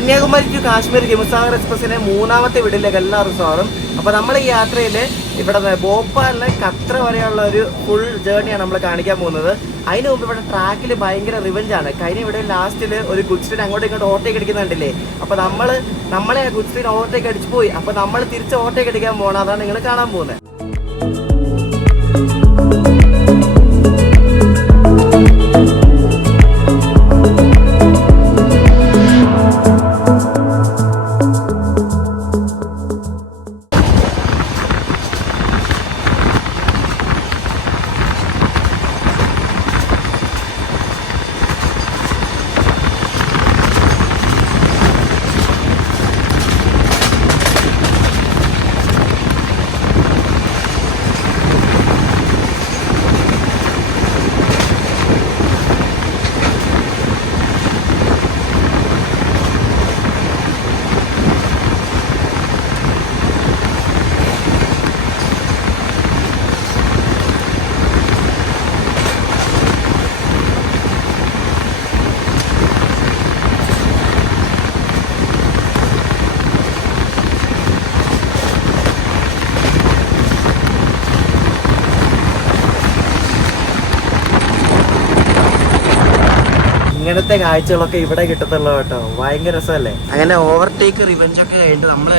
Kanyakumari to Kashmir Himsagar എക്സ്പ്രസിന്റെ 3ാമത്തെ വീടിലേക്ക് എല്ലാവർക്കും സ്വാഗതം. അപ്പോൾ നമ്മൾ ഈ യാത്രയിൽ ഇവിടെ ഭോപ്പാലിന് ഖത്ര വരെയുള്ള ഒരു ഫുൾ ജേർണിയാണ് നമ്മൾ കാണിക്കാൻ പോകുന്നത്. അതിന് മുമ്പ് ഇവിടെ ട്രാക്കിൽ ഭയങ്കര റിവഞ്ചാണ്. കഴിഞ്ഞ ഇവിടെ ലാസ്റ്റിൽ ഒരു ഗുഡ് സ്ട്രീൻ അങ്ങോട്ടും ഇങ്ങോട്ട് ഓവർടേക്ക് അടിക്കുന്നുണ്ടല്ലേ. അപ്പോൾ നമ്മളെ ഗുഡ് സ്ട്രീൻ ഓവർടേക്ക് അടിച്ചു പോയി. അപ്പോൾ നമ്മൾ തിരിച്ച് ഓവർടേക്ക് അടിക്കാൻ പോകണം. അതാണ് നിങ്ങൾ കാണാൻ പോകുന്നത്. ഇങ്ങനത്തെ കാഴ്ചകളൊക്കെ ഇവിടെ കിട്ടത്തുള്ളൂ കേട്ടോ. ഭയങ്കര രസമല്ലേ. അങ്ങനെ ഓവർടേക്ക് റിവെഞ്ചൊക്കെ കഴിഞ്ഞിട്ട് നമ്മൾ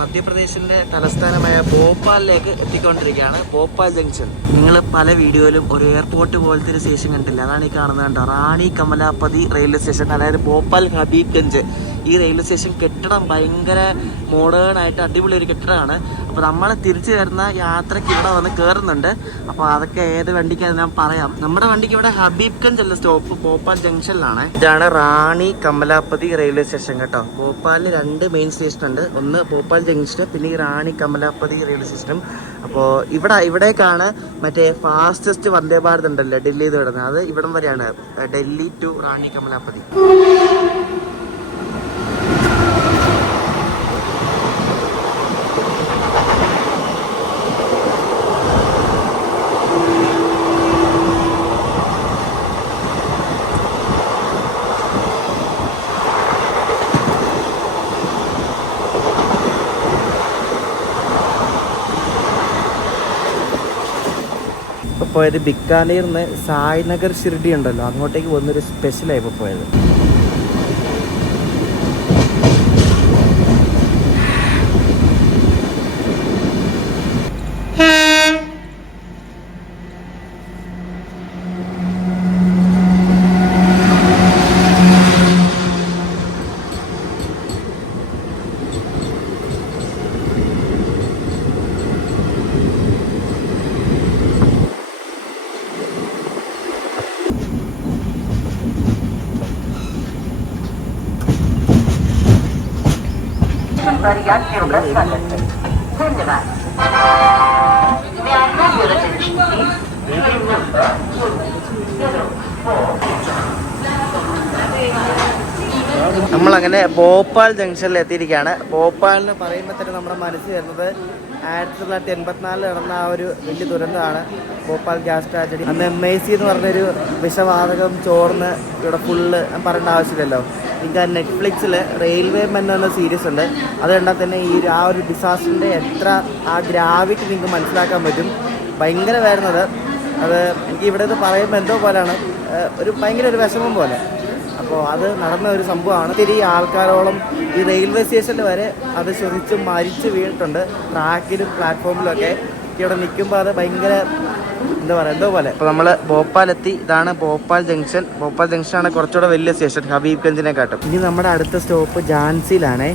മധ്യപ്രദേശിന്റെ തലസ്ഥാനമായ ഭോപ്പാലിലേക്ക് എത്തിക്കൊണ്ടിരിക്കുകയാണ്. ഭോപ്പാൽ ജംഗ്ഷൻ. നിങ്ങൾ പല വീഡിയോയിലും ഒരു എയർപോർട്ട് പോലത്തെ ഒരു സ്റ്റേഷൻ കണ്ടില്ല? അതാണ് ഈ കാണുന്നത് കേട്ടോ. റാണി കമലാപതി റെയിൽവേ സ്റ്റേഷൻ, അതായത് ഭോപ്പാൽ ഹബീബ്ഗഞ്ച്. ഈ റെയിൽവേ സ്റ്റേഷൻ കെട്ടിടം ഭയങ്കര മോഡേൺ ആയിട്ട് അടിപൊളി ഒരു കെട്ടിടമാണ്. അപ്പോൾ നമ്മൾ തിരിച്ചു വരുന്ന യാത്രയ്ക്ക് ഇവിടെ വന്ന് കയറുന്നുണ്ട്. അപ്പോൾ അതൊക്കെ ഏത് വണ്ടിക്കാണ് ഞാൻ പറയാം. നമ്മുടെ വണ്ടിക്ക് ഇവിടെ ഹബീബ്ഗഞ്ച് അല്ല സ്റ്റോപ്പ്, ഭോപ്പാൽ ജംഗ്ഷനിലാണ്. ഇതാണ് റാണി കമലാപതി റെയിൽവേ സ്റ്റേഷൻ കേട്ടോ. ഭോപ്പാലിൽ 2 മെയിൻ സ്റ്റേഷൻ ഉണ്ട്. ഒന്ന് ഭോപ്പാൽ ജംഗ്ഷനും പിന്നെ ഈ റാണി കമലാപതി റെയിൽവേ സ്റ്റേഷനും. അപ്പോൾ ഇവിടേക്കാണ് മറ്റേ ഫാസ്റ്റസ്റ്റ് വന്ദേ ഭാരത് ഉണ്ടല്ലോ ഡൽഹിയിൽ നിന്ന് വിടുന്നത്. അത് ഇവിടം വരെയാണ്, ഡൽഹി ടു റാണി കമലാപതി. ഇപ്പോൾ പോയത് ബിക്കാനീറിന്ന് സായ്നഗർ ഷിർഡി ഉണ്ടല്ലോ, അങ്ങോട്ടേക്ക് പോകുന്നൊരു സ്പെഷ്യലായി ഇപ്പോൾ പോയത്. यात्रियों का स्वागत है. धन्यवाद. May I have your attention, please? Train number 204. നമ്മളങ്ങനെ ഭോപ്പാൽ ജംഗ്ഷനിൽ എത്തിയിരിക്കുകയാണ്. ഭോപ്പാലിന് പറയുമ്പോൾ തന്നെ നമ്മുടെ മനസ്സിൽ വരുന്നത് 1984 നടന്ന ആ ഒരു വലിയ ദുരന്തമാണ്, ഭോപ്പാൽ ഗ്യാസ് ട്രാജഡി. അന്ന് MIC എന്ന് പറഞ്ഞൊരു വിഷവാതകം ചോർന്ന് ഇവിടെ ഫുള്ള് പറയേണ്ട ആവശ്യമില്ലല്ലോ. എനിക്ക് ആ നെറ്റ്ഫ്ലിക്സിൽ റെയിൽവേ മെൻ എന്ന സീരീസ് ഉണ്ട്. അത് കണ്ടാൽ തന്നെ ആ ഒരു ഡിസാസ്റ്ററിൻ്റെ എത്ര ആ ഗ്രാവിറ്റി നിങ്ങൾക്ക് മനസ്സിലാക്കാൻ പറ്റും. ഭയങ്കര വരുന്നത് അത് എനിക്ക് ഇവിടെ ഇത് പറയുമ്പോൾ എന്തോ പോലെയാണ്, ഒരു ഭയങ്കര ഒരു വിഷമം പോലെ. അപ്പോൾ അത് നടന്ന ഒരു സംഭവമാണ്. ഒത്തിരി ആൾക്കാരോളം ഈ റെയിൽവേ സ്റ്റേഷനിൽ വരെ അത് ശ്വസിച്ച് മരിച്ച് വീണിട്ടുണ്ട്. ട്രാക്കിലും പ്ലാറ്റ്ഫോമിലും ഒക്കെ ഇവിടെ നിൽക്കുമ്പോൾ അത് ഭയങ്കര എന്താ പറയുക എന്തോ പോലെ. അപ്പോൾ നമ്മൾ ഭോപ്പാലെത്തി. ഇതാണ് ഭോപ്പാൽ ജംഗ്ഷൻ. ഭോപ്പാൽ ജംഗ്ഷനാണ് കുറച്ചുകൂടെ വലിയ സ്റ്റേഷൻ ഹബീബ്ഗഞ്ചിനെക്കാട്ടും. ഇനി നമ്മുടെ അടുത്ത സ്റ്റോപ്പ് ഝാൻസിയിലാണ്.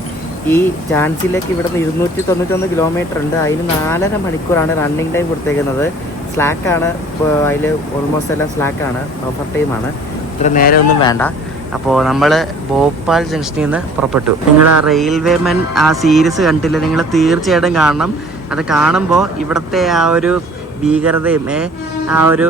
ഈ ഝാൻസിയിലേക്ക് ഇവിടുന്ന് 291 കിലോമീറ്റർ ഉണ്ട്. അതിന് 4.5 മണിക്കൂറാണ് റണ്ണിങ് ടൈം കൊടുത്തേക്കുന്നത്. സ്ലാക്കാണ്, അതിൽ ഓൾമോസ്റ്റ് എല്ലാം സ്ലാക്കാണ്, ഓഫർ ടൈമാണ്. ഇത്ര നേരം ഒന്നും വേണ്ട. അപ്പോൾ നമ്മൾ ഭോപ്പാൽ ജംഗ്ഷനിൽ നിന്ന് പുറപ്പെട്ടു. നിങ്ങൾ ആ റെയിൽവേ മെൻ ആ സീരീസ് കണ്ടില്ല? നിങ്ങൾ തീർച്ചയായിട്ടും കാണണം. അത് കാണുമ്പോൾ ഇവിടുത്തെ ആ ഒരു ഭീകരതയും ആ ഒരു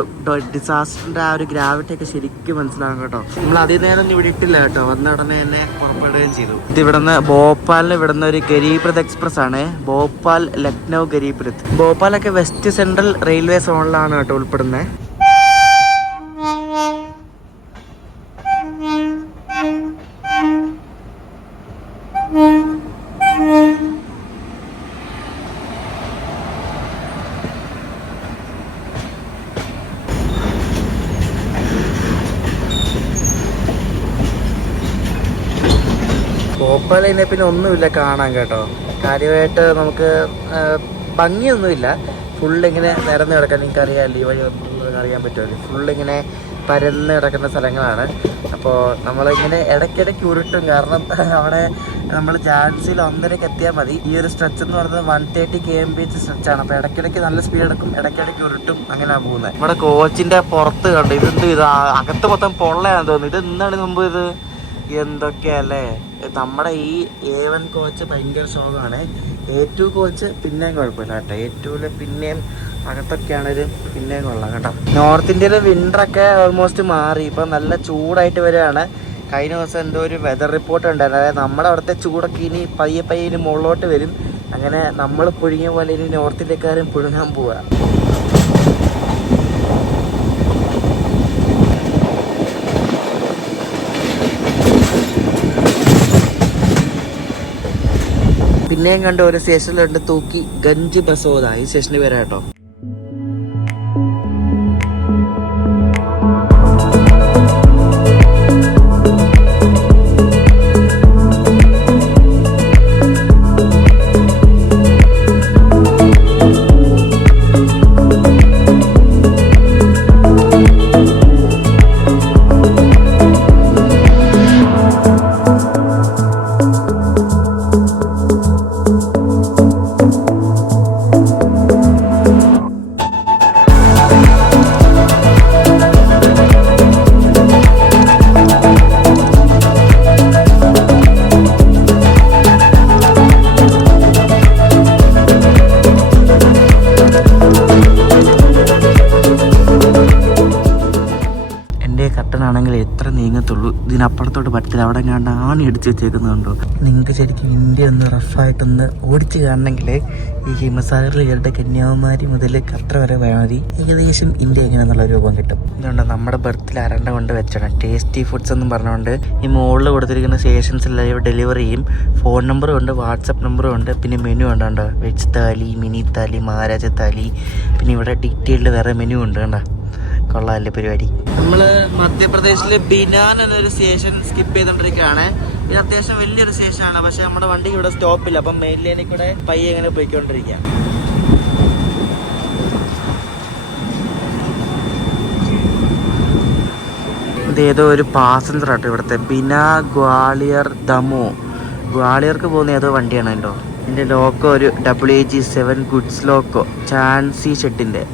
ഡിസാസ്റ്ററിൻ്റെ ആ ഒരു ഗ്രാവിറ്റി ഒക്കെ ശരിക്കും മനസ്സിലാകും കേട്ടോ. നമ്മൾ അധികം നേരം ഒന്നും ഇവിടെ ഇട്ടില്ല കേട്ടോ, വന്ന ഉടനെ തന്നെ പുറപ്പെടുകയും ചെയ്തു. ഇത് ഇവിടുന്ന് ഭോപ്പാലിന് ഇവിടുന്ന് ഒരു ഗരീബ്രത് എക്സ്പ്രസ് ആണ്, Bhopal Lucknow ഗരീബ്രത്. ഭോപ്പാലൊക്കെ west central railway സോണിലാണ് കേട്ടോ ഉൾപ്പെടുന്നത്. ഭോപ്പാൽ കഴിഞ്ഞാൽ പിന്നെ ഒന്നുമില്ല കാണാൻ കേട്ടോ. കാര്യമായിട്ട് നമുക്ക് ഭംഗിയൊന്നുമില്ല. ഫുള്ളിങ്ങനെ നിരന്ന് കിടക്കാൻ, നിങ്ങൾക്ക് അറിയാമല്ലോ ഈ വഴി അറിയാൻ പറ്റുമല്ലോ, ഫുള്ളിങ്ങനെ പരന്ന് കിടക്കുന്ന സ്ഥലങ്ങളാണ്. അപ്പോൾ നമ്മളിങ്ങനെ ഇടയ്ക്കിടയ്ക്ക് ഉരുട്ടും. കാരണം അവിടെ നമ്മൾ ജാൻസിയിൽ 1:30 എത്തിയാൽ മതി. ഈ ഒരു സ്ട്രെച്ച് എന്ന് പറയുന്നത് 130 km/h സ്ട്രെച്ചാണ്. അപ്പോൾ ഇടയ്ക്കിടയ്ക്ക് നല്ല സ്പീഡ് എടുക്കും, ഇടയ്ക്കിടയ്ക്ക് ഉരുട്ടും, അങ്ങനെയാണ് പോകുന്നത്. നമ്മുടെ കോച്ചിൻ്റെ പുറത്ത് കണ്ടു, ഇതെന്ത് ഇത് അകത്ത് മൊത്തം പൊള്ളയാണെന്ന് തോന്നുന്നു. ഇത് എന്താണ് മുമ്പ് ഇത് എന്തൊക്കെയല്ലേ. നമ്മുടെ ഈ A1 കോച്ച് ഭയങ്കര ഷോക്കാണ്. A2 കോച്ച് പിന്നെയും കുഴപ്പമില്ല കേട്ടോ. A2-ല് പിന്നെയും അകത്തൊക്കെയാണൊരു പിന്നെയും കൊള്ളാം കേട്ടോ. നോർത്ത് ഇന്ത്യയിലെ വിൻ്ററൊക്കെ ഓൾമോസ്റ്റ് മാറി, ഇപ്പം നല്ല ചൂടായിട്ട് വരികയാണ്. കഴിഞ്ഞ ദിവസം എന്തോ ഒരു വെതർ റിപ്പോർട്ട് ഉണ്ടായിരുന്നു. അതായത് നമ്മുടെ അവിടുത്തെ ചൂടൊക്കെ ഇനി പയ്യെ പയ്യെ ഇനി മുകളിലോട്ട് വരും. അങ്ങനെ നമ്മൾ പുഴുങ്ങിയ പോലെ ഇനി നോർത്ത് ഇന്ത്യക്കാരും പുഴുങ്ങാൻ പോവുക. പിന്നെയും കണ്ട ഒരു സ്റ്റേഷനിലുണ്ട് തൂക്കി ഗഞ്ച് ബസോദ, ഈ സ്റ്റേഷന് പേരാ കേട്ടോ. കട്ടനാണെങ്കിൽ എത്ര നീങ്ങത്തുള്ളൂ, ഇതിനപ്പുറത്തോട്ട് പറ്റില്ല. അവിടെ കണ്ട് ആണി അടിച്ച് വെച്ചേക്കുന്നുണ്ടോ. നിങ്ങൾക്ക് ശരിക്കും ഇന്ത്യ ഒന്ന് റഫായിട്ടൊന്ന് ഓടിച്ച് കാണണമെങ്കിൽ ഈ ഹിമസാഗറിൽ കയറിയിട്ട് കന്യാകുമാരി മുതൽ ഖത്തർ വരെ പോയാൽ മതി. ഏകദേശം ഇന്ത്യ എങ്ങനെയാണെന്നുള്ള രൂപം കിട്ടും. ഇതുകൊണ്ട് നമ്മുടെ ബർത്തിൽ അരണ്ട കൊണ്ട് വെച്ചാണ് ടേസ്റ്റി ഫുഡ്സ് എന്നും പറഞ്ഞുകൊണ്ട് ഈ മുകളിൽ കൊടുത്തിരിക്കുന്ന സ്റ്റേഷൻസിലെല്ലാം ഡെലിവറി ചെയ്യും. ഫോൺ നമ്പറും ഉണ്ട്, വാട്സപ്പ് നമ്പറും ഉണ്ട്, പിന്നെ മെനു ഉണ്ട്. വെജ് താലി, മിനി താലി, മഹാരാജ താലി, പിന്നെ ഇവിടെ ഡീറ്റെയിൽഡ് വേറെ മെനു ഉണ്ട്. കണ്ടോ, കൊള്ളാമല്ലേ പരിപാടി. നമ്മള് മധ്യപ്രദേശിലെ ബിനാൻ എന്നൊരു സ്റ്റേഷൻ സ്കിപ്പ് ചെയ്തോണ്ടിരിക്കുകയാണ്. ഇത് അത്യാവശ്യം വലിയൊരു സ്റ്റേഷനാണ്, പക്ഷെ നമ്മുടെ വണ്ടിക്ക് ഇവിടെ സ്റ്റോപ്പില്ല. അപ്പം മെയിൻ ലൈനിൽ കൂടെ പയ്യെ ഇങ്ങനെ പോയിക്കൊണ്ടിരിക്കുക. ഇത് ഏതോ ഒരു പാസഞ്ചർ ആട്ടോ ഇവിടുത്തെ, ബിനാ ഗ്വാളിയർ ദമോ. ഗ്വാളിയർക്ക് പോകുന്ന ഏതോ വണ്ടിയാണ് കേട്ടോ. ഇതിന്റെ ലോക്കോ ഒരു WAG7 ഗുഡ്സ് ലോക്കോ, ചാൻസി ഷെഡിന്റെ.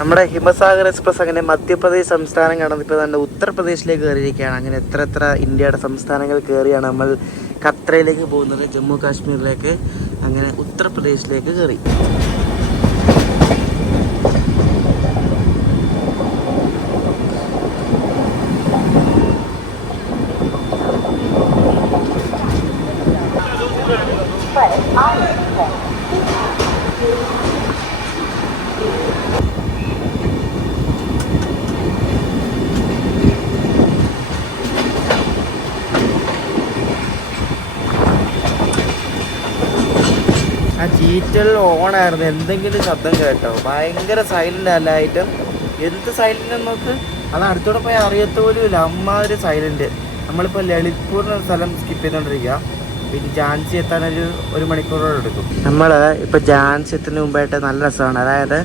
നമ്മുടെ ഹിമസാഗർ എക്സ്പ്രസ് അങ്ങനെ മധ്യപ്രദേശ് സംസ്ഥാനം കടന്ന് ഇപ്പോൾ തന്നെ ഉത്തർപ്രദേശിലേക്ക് കയറിയിരിക്കുകയാണ്. അങ്ങനെ എത്ര ഇന്ത്യയുടെ സംസ്ഥാനങ്ങൾ കയറിയാണ് നമ്മൾ ഖത്തറിലേക്ക് പോകുന്നത്, ജമ്മു കാശ്മീരിലേക്ക്, അങ്ങനെ ഉത്തർപ്രദേശിലേക്ക് കയറി. ആ ജീറ്റൽ ഓണായിരുന്നു, എന്തെങ്കിലും ശബ്ദം കേട്ടോ, ഭയങ്കര സൈലൻ്റ് അല്ലായിട്ടും. എന്ത് സൈലൻ്റ് നോക്ക്, അത് അടുത്തോടെ പോയി അറിയത്തോലും ഇല്ല, അമ്മാതിരി സൈലൻറ്റ്. നമ്മളിപ്പോൾ ലളിത്പൂരിന് സ്ഥലം സ്കിപ്പ് ചെയ്തുകൊണ്ടിരിക്കുക. പിന്നെ ഝാൻസി എത്താൻ ഒരു മണിക്കൂറോടെ എടുക്കും. നമ്മൾ ഇപ്പോൾ ഝാൻസി എത്തുന്നതിന് മുമ്പായിട്ട് നല്ല രസമാണ്. അതായത്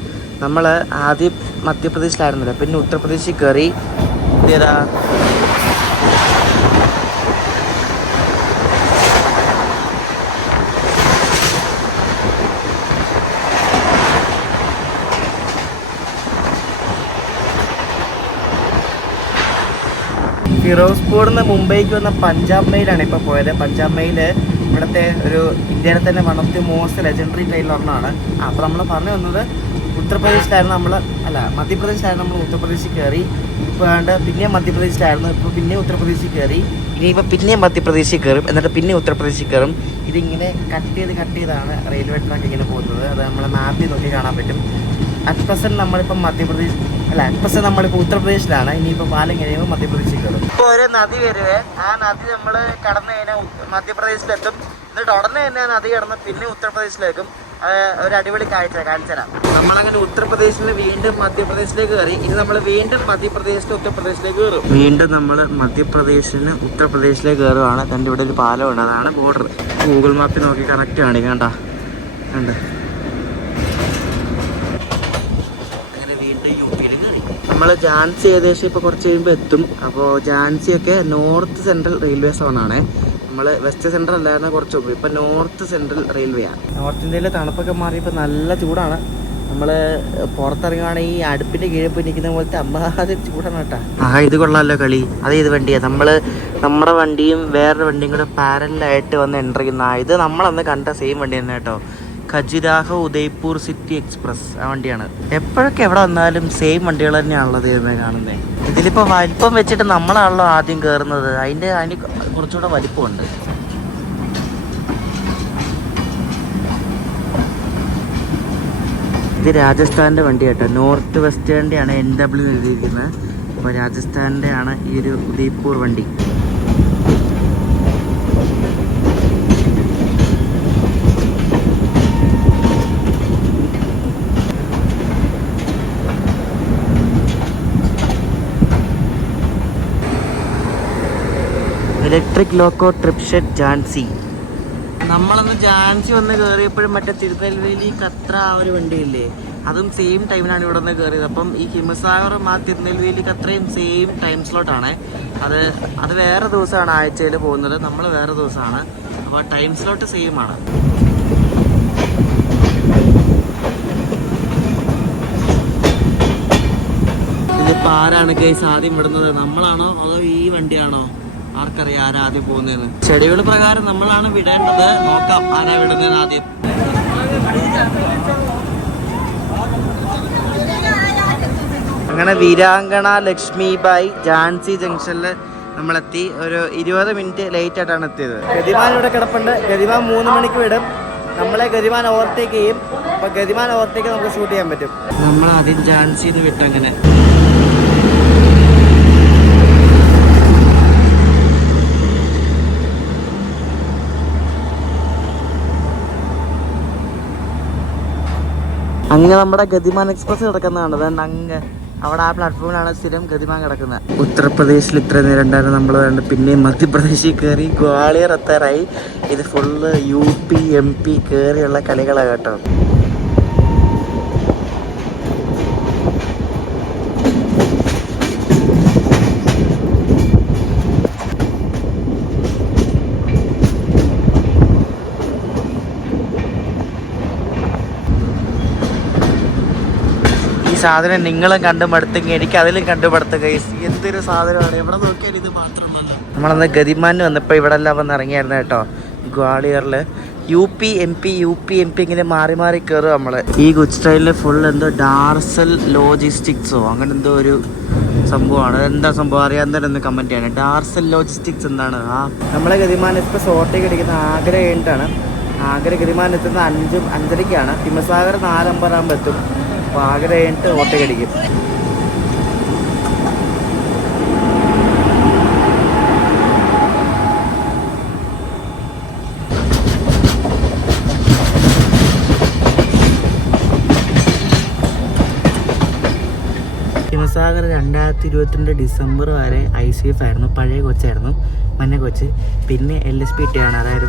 നമ്മൾ ആദ്യം മധ്യപ്രദേശിലായിരുന്നല്ലോ, പിന്നെ ഉത്തർപ്രദേശിൽ കയറി. ഇതേതാ ഫിറോസ്പൂരിൽ നിന്ന് മുംബൈക്ക് വന്ന പഞ്ചാബ് മെയിലാണ് ഇപ്പോൾ പോയത്. പഞ്ചാബ് മെയിൽ ഇവിടുത്തെ ഒരു ഇന്ത്യയിലെ തന്നെ one of the most legendary ട്രെയിനിൽ ഒരെണ്ണമാണ്. അപ്പോൾ നമ്മൾ പറഞ്ഞു വന്നത് ഉത്തർപ്രദേശിലായിരുന്നു നമ്മൾ, അല്ല മധ്യപ്രദേശിലായിരുന്നു നമ്മൾ ഉത്തർപ്രദേശിൽ കയറി. ഇപ്പോൾ വേണ്ട പിന്നെയും മധ്യപ്രദേശിലായിരുന്നു, ഇപ്പോൾ പിന്നെയും ഉത്തർപ്രദേശിൽ കയറി. ഇനിയിപ്പോൾ പിന്നെയും മധ്യപ്രദേശിൽ കയറും, എന്നിട്ട് പിന്നെ ഉത്തർപ്രദേശിൽ കയറും. ഇതിങ്ങനെ കട്ട് ചെയ്താണ് റെയിൽവേ ട്രാക്ക് ഇങ്ങനെ പോകുന്നത്. അത് നമ്മളെ മാപ്പിൽ നോക്കി കാണാൻ പറ്റും. അറ്റ് പ്രസൻറ്റ് നമ്മളിപ്പോൾ നമ്മളിപ്പോൾ ഉത്തർപ്രദേശിലാണ്. ഇനിയിപ്പോൾ പാലം കഴിയുമ്പോൾ മധ്യപ്രദേശിൽ കയറും. ഇപ്പോൾ ഒരു നദി വരുവേ, ആ നദി നമ്മൾ കടന്നു കഴിഞ്ഞാൽ മധ്യപ്രദേശിലെത്തും. എന്നിട്ട് ഉടനെ തന്നെ ആ നദി കടന്ന് പിന്നെ ഉത്തർപ്രദേശിലേക്കും. ഒരു അടിപൊളി കാഴ്ച കാണിച്ചു തരാം. നമ്മളങ്ങനെ ഉത്തർപ്രദേശിൽ നിന്ന് വീണ്ടും മധ്യപ്രദേശിലേക്ക് കയറി. ഇനി നമ്മൾ വീണ്ടും മധ്യപ്രദേശിൽ ഉത്തർപ്രദേശിലേക്ക് കയറും. വീണ്ടും നമ്മൾ മധ്യപ്രദേശിൽ നിന്ന് ഉത്തർപ്രദേശിലേക്ക് കയറുകയാണ്. തൻ്റെ ഇവിടെ ഒരു പാലമുണ്ട്, അതാണ് ബോർഡർ. ഗൂഗിൾ മാപ്പിൽ നോക്കി കണക്ട് കാണിക്കാം. കണ്ട അങ്ങനെ വീണ്ടും യു പിയിൽ കയറി. നമ്മൾ ഝാൻസി ഏകദേശം ഇപ്പോൾ കുറച്ച് കഴിയുമ്പോൾ എത്തും. അപ്പോൾ ഝാൻസിയൊക്കെ നോർത്ത് സെൻട്രൽ റെയിൽവേ സോണാണ്. നമ്മൾ വെസ്റ്റ് സെൻട്രൽ അല്ലായിരുന്നു കുറച്ച് മുമ്പ്, ഇപ്പം നോർത്ത് സെൻട്രൽ റെയിൽവേ ആണ്. നോർത്ത് ഇന്ത്യയിലെ തണുപ്പൊക്കെ മാറി ഇപ്പോൾ നല്ല ചൂടാണ്. നമ്മൾ പുറത്തിറങ്ങുകയാണെങ്കിൽ ഈ അടുപ്പിൻ്റെ കീഴിൽ പോയി നിൽക്കുന്ന പോലത്തെ അമ്മാതിരി ചൂടാണ് കേട്ടോ. ഇത് കൊള്ളാമല്ലോ കളി. ഇത് വണ്ടിയാണ് നമ്മുടെ വണ്ടിയും വേറൊരു വണ്ടിയും കൂടെ പാരലായിട്ട് വന്ന് എൻ്റർ ചെയ്യുന്ന. ഇത് നമ്മളന്ന് കണ്ട സെയിം വണ്ടി തന്നെ കേട്ടോ. ഖജുരാഹോ ഉദയ്പൂർ സിറ്റി എക്സ്പ്രസ് ആ വണ്ടിയാണ്. എപ്പോഴൊക്കെ എവിടെ വന്നാലും സെയിം വണ്ടികൾ തന്നെയാണുള്ളത് കാണുന്നത്. ഇതിലിപ്പോൾ വലിപ്പം വെച്ചിട്ട് നമ്മളാണല്ലോ ആദ്യം കയറുന്നത്. അതിന് കുറച്ചുകൂടെ വലിപ്പമുണ്ട്. ഇത് രാജസ്ഥാൻ്റെ വണ്ടി കേട്ടോ. നോർത്ത് വെസ്റ്റേണിൻ്റെയാണ് NW എഴുതിയിരിക്കുന്നത്. അപ്പോൾ രാജസ്ഥാൻ്റെ ആണ് ഈ ഒരു ഉദയ്പൂർ വണ്ടി. Electric loco trip shed Jhansi. നമ്മളന്ന് ഝാൻസി വന്ന് കയറിയപ്പോഴും മറ്റേ തിരുനെൽവേലി കത്ര ആ ഒരു വണ്ടിയില്ലേ, അതും സെയിം ടൈമിനാണ് ഇവിടെ നിന്ന് കയറിയത്. അപ്പം ഈ ഹിമസാഗറും ആ തിരുനെൽവേലി കത്രയും സെയിം ടൈം സ്ലോട്ടാണ്. അത് വേറെ ദിവസമാണ് ആഴ്ചയിൽ പോകുന്നത്, നമ്മൾ വേറെ ദിവസമാണ്. അപ്പോൾ ടൈം സ്ലോട്ട് സെയിം ആണ്. ഇതിപ്പോൾ ആരാണ് ഗൈസ് ആദ്യം വിടുന്നത്? നമ്മളാണോ അതോ ഈ വണ്ടിയാണോ? ആർക്കറിയാം ആരാ ആദ്യം പോകുന്നതെന്ന്. ഷെഡ്യൂൾ പ്രകാരം നമ്മളാണ് വിടേണ്ടത്. നോക്കാം ആരാ വിടുന്നതെന്ന് ആദ്യം. അങ്ങനെ വീരാങ്കണ ലക്ഷ്മിബായി ഝാൻസി ജംഗ്ഷനിൽ നമ്മളെത്തി. ഒരു 20 മിനിറ്റ് ലേറ്റ് ആയിട്ടാണ് എത്തിയത്. ഗതിമാൻ ഇവിടെ കിടപ്പുണ്ട്. ഗതിമാൻ 3 മണിക്ക് വിടും. നമ്മളെ ഗതിമാൻ ഓവർടേക്ക് ചെയ്യും. അപ്പോൾ ഗതിമാൻ ഓവർടേക്ക് നമുക്ക് ഷൂട്ട് ചെയ്യാൻ പറ്റും. നമ്മൾ ആദ്യം ഝാൻസിന്ന് വിട്ടങ്ങനെ. അങ്ങ് നമ്മുടെ ഗതിമാൻ എക്സ്പ്രസ് കിടക്കുന്നതാണ്. അതുകൊണ്ട് അങ്ങ് അവിടെ ആ പ്ലാറ്റ്ഫോമിലാണ് സ്ഥിരം ഗതിമാൻ കിടക്കുന്നത്. ഉത്തർപ്രദേശിൽ ഇത്ര നേരം ഉണ്ടായിരുന്നു നമ്മൾ. പിന്നെയും മധ്യപ്രദേശിൽ കയറി ഗ്വാളിയർ എത്താറായി. ഇത് ഫുള്ള് UP MP കയറിയുള്ള കളികളാണ് കേട്ടോ. സാധനം നിങ്ങളും കണ്ടുപടുത്തെങ്കിൽ എനിക്ക് അതിലും കണ്ടുപടുത്തുക. എന്തൊരു സാധനമാണ്, എവിടെ നോക്കിയാലും ഇത് മാത്രമല്ല. നമ്മളന്ന് ഗതിമാന് വന്നപ്പോൾ ഇവിടെ എല്ലാം വന്ന് ഇറങ്ങിയായിരുന്നു കേട്ടോ. ഗ്വാളിയറിൽ UP MP ഇങ്ങനെ മാറി മാറി കയറും നമ്മൾ. ഈ ഗുഡ് സ്റ്റൈലിൽ ഫുൾ എന്തോ ഡാർസൽ ലോജിസ്റ്റിക്സോ അങ്ങനെ എന്തോ ഒരു സംഭവമാണ്. എന്താ സംഭവം അറിയാവുന്നവരൊന്ന് കമൻറ്റ് ചെയ്യണം. ഡാർസൽ ലോജിസ്റ്റിക്സ് എന്താണ്? നമ്മളെ ഗതിമാൻ ഇപ്പോൾ ഷോർട്ടേക്ക് അടിക്കുന്ന ആഗ്ര കഴിഞ്ഞിട്ടാണ്. ആഗ്ര ഗതിമാൻ എത്തുന്നത് 5:05-ക്കാണ്. ഹിമസാഗർ 4:50 എത്തും. അപ്പോൾ ആഗ്ര കഴിഞ്ഞിട്ട് ഓട്ടോയ്ക്ക് അടിക്കും. ഹിമസാഗർ 2022 ഡിസംബർ വരെ ICF ആയിരുന്നു. പഴയ കോച്ചായിരുന്നു, മഞ്ഞ കോച്ച്. പിന്നെ LSP ആണ്. അതായത്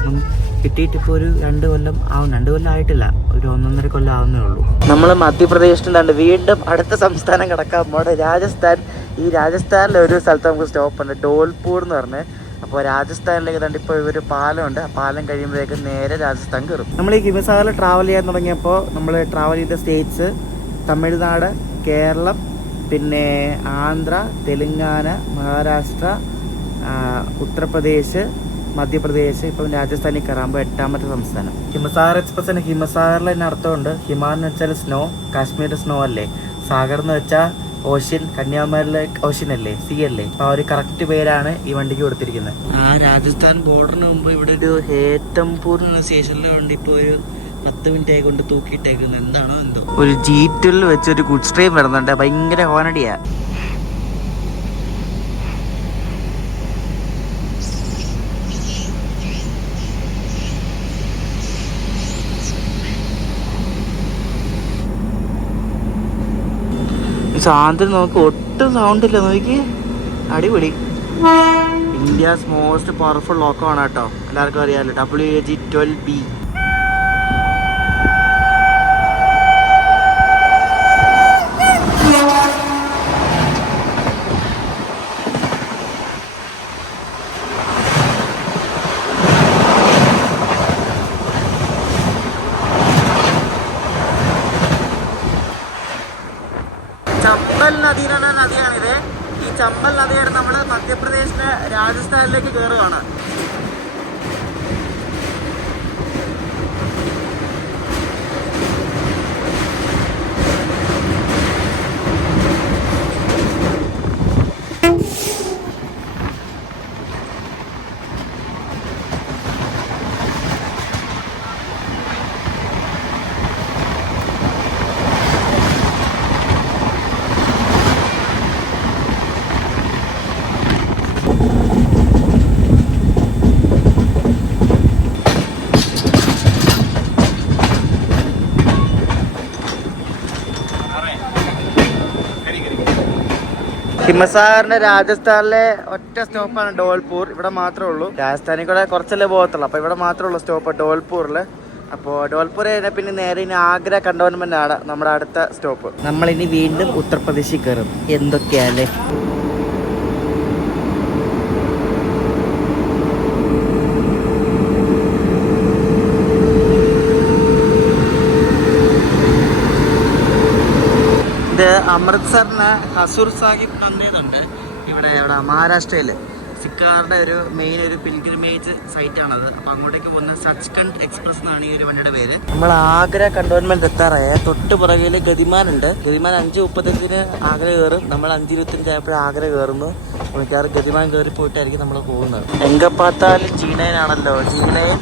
കിട്ടിയിട്ട് ഇപ്പോൾ ഒരു 2 കൊല്ലം ആവും. 2 കൊല്ലം ആയിട്ടില്ല, ഒരു 1.5 കൊല്ലം ആവുന്നേ ഉള്ളൂ. നമ്മൾ മധ്യപ്രദേശിലുണ്ട്. വീണ്ടും അടുത്ത സംസ്ഥാനം കിടക്കാൻ പോണ രാജസ്ഥാൻ. ഈ രാജസ്ഥാനിലെ ഒരു സ്ഥലത്ത് നമുക്ക് സ്റ്റോപ്പ് ഉണ്ട്, ഡോൽപൂർ എന്ന് പറഞ്ഞ്. അപ്പോൾ രാജസ്ഥാനിലേക്ക് തന്നെ ഇപ്പോൾ ഒരു പാലമുണ്ട്. ആ പാലം കഴിയുമ്പോഴേക്കും നേരെ രാജസ്ഥാൻ കയറും. നമ്മൾ ഈ ഹിമസാഗറിൽ ട്രാവൽ ചെയ്യാൻ തുടങ്ങിയപ്പോൾ നമ്മൾ ട്രാവൽ ചെയ്ത സ്റ്റേറ്റ്സ് തമിഴ്നാട്, കേരളം, പിന്നെ ആന്ധ്ര, തെലുങ്കാന, മഹാരാഷ്ട്ര, ഉത്തർപ്രദേശ്, മധ്യപ്രദേശ്, ഇപ്പം രാജസ്ഥാനിൽ കയറാകുമ്പോൾ 8ാമത്തെ സംസ്ഥാനം. ഹിമസാഗർ എക്സ്പ്രസ്സിന് ഹിമസാഗറിൽ തന്നെ അർത്ഥമുണ്ട്. ഹിമാൻ എന്ന് വെച്ചാൽ സ്നോ, കാശ്മീർ സ്നോ അല്ലേ, സാഗർ എന്ന് വെച്ചാൽ ഓഷ്യൻ, കന്യാകുമാരിയിലെ ഓഷ്യൻ അല്ലേ, സി അല്ലേ. അപ്പൊ ആ ഒരു കറക്റ്റ് പേരാണ് ഈ വണ്ടിക്ക് കൊടുത്തിരിക്കുന്നത്. ആ രാജസ്ഥാൻ ബോർഡറിന് മുമ്പ് ഇവിടെ ഒരു ഹേത്തംപൂർ എന്ന സ്റ്റേഷനിലെ വണ്ടി ഇപ്പോൾ ഒരു 10 മിനിറ്റ് ആയിക്കൊണ്ട് തൂക്കിയിട്ടേക്കുന്നത് എന്താണോ എന്തോ. ഒരു G12 വെച്ച് ഒരു ഗുഡ്സ് ട്രെയിൻ വരുന്നുണ്ട്, ഭയങ്കര ഹോണടിയാ. സാന്ദ്രൻ നോക്ക്, ഒട്ടും സൗണ്ട് ഇല്ല, നോക്കി, അടിപൊളി. ഇന്ത്യാസ് മോസ്റ്റ് പവർഫുൾ ലോക്കമാണ് കേട്ടോ, എല്ലാവർക്കും അറിയാമല്ലോ, WAG-12B. ചമ്പൽ നദി എന്ന് പറഞ്ഞ നദിയാണിത്. ഈ ചമ്പൽ നദിയാണ് നമ്മൾ മധ്യപ്രദേശിന് രാജസ്ഥാനിലേക്ക് കയറുകയാണ്. ഹിമസാഗറിന്റെ രാജസ്ഥാനിലെ ഒറ്റ സ്റ്റോപ്പാണ് ഡോൽപൂർ. ഇവിടെ മാത്രമേ ഉള്ളൂ. രാജസ്ഥാനിൽ കൂടെ കുറച്ചല്ലേ പോകത്തുള്ളൂ, അപ്പോൾ ഇവിടെ മാത്രമേ ഉള്ളൂ സ്റ്റോപ്പ് ഡോൽപൂരിൽ. അപ്പോൾ ഡോൽപൂർ കഴിഞ്ഞാൽ പിന്നെ നേരെ ഇനി ആഗ്ര കണ്ടോൺമെന്റ് ആണ് നമ്മുടെ അടുത്ത സ്റ്റോപ്പ്. നമ്മളിനി വീണ്ടും ഉത്തർപ്രദേശിൽ കയറും. എന്തൊക്കെയല്ലേ ഇത്. അമൃത്സറിന് ഹസൂർ സാഹിബ് നന്ദേതുണ്ട് ഇവിടെ മഹാരാഷ്ട്രയിൽ. സിക്കാരുടെ ഒരു മെയിൻ ഒരു പിൽഗ്രിമേജ് സൈറ്റ് ആണത്. അപ്പോൾ അങ്ങോട്ടേക്ക് പോകുന്ന സച്ച്ഖണ്ഡ് എക്സ്പ്രസ് എന്നാണ് ഈ ഒരു വണ്ടിയുടെ പേര്. നമ്മൾ ആഗ്ര കണ്ടോൺമെന്റ് എത്താറായ തൊട്ട് പുറകിൽ ഗതിമാൻ ഉണ്ട്. ഗതിമാൻ 5:35 ആഗ്ര കയറും. നമ്മൾ 5:25 ആയപ്പോഴും ആഗ്ര കയറുന്നു. മിക്കവാറും ഗതിമാൻ കയറി പോയിട്ടായിരിക്കും നമ്മൾ പോകുന്നത്. എങ്കപ്പാത്താലും ചീനയനാണല്ലോ, ചീനയും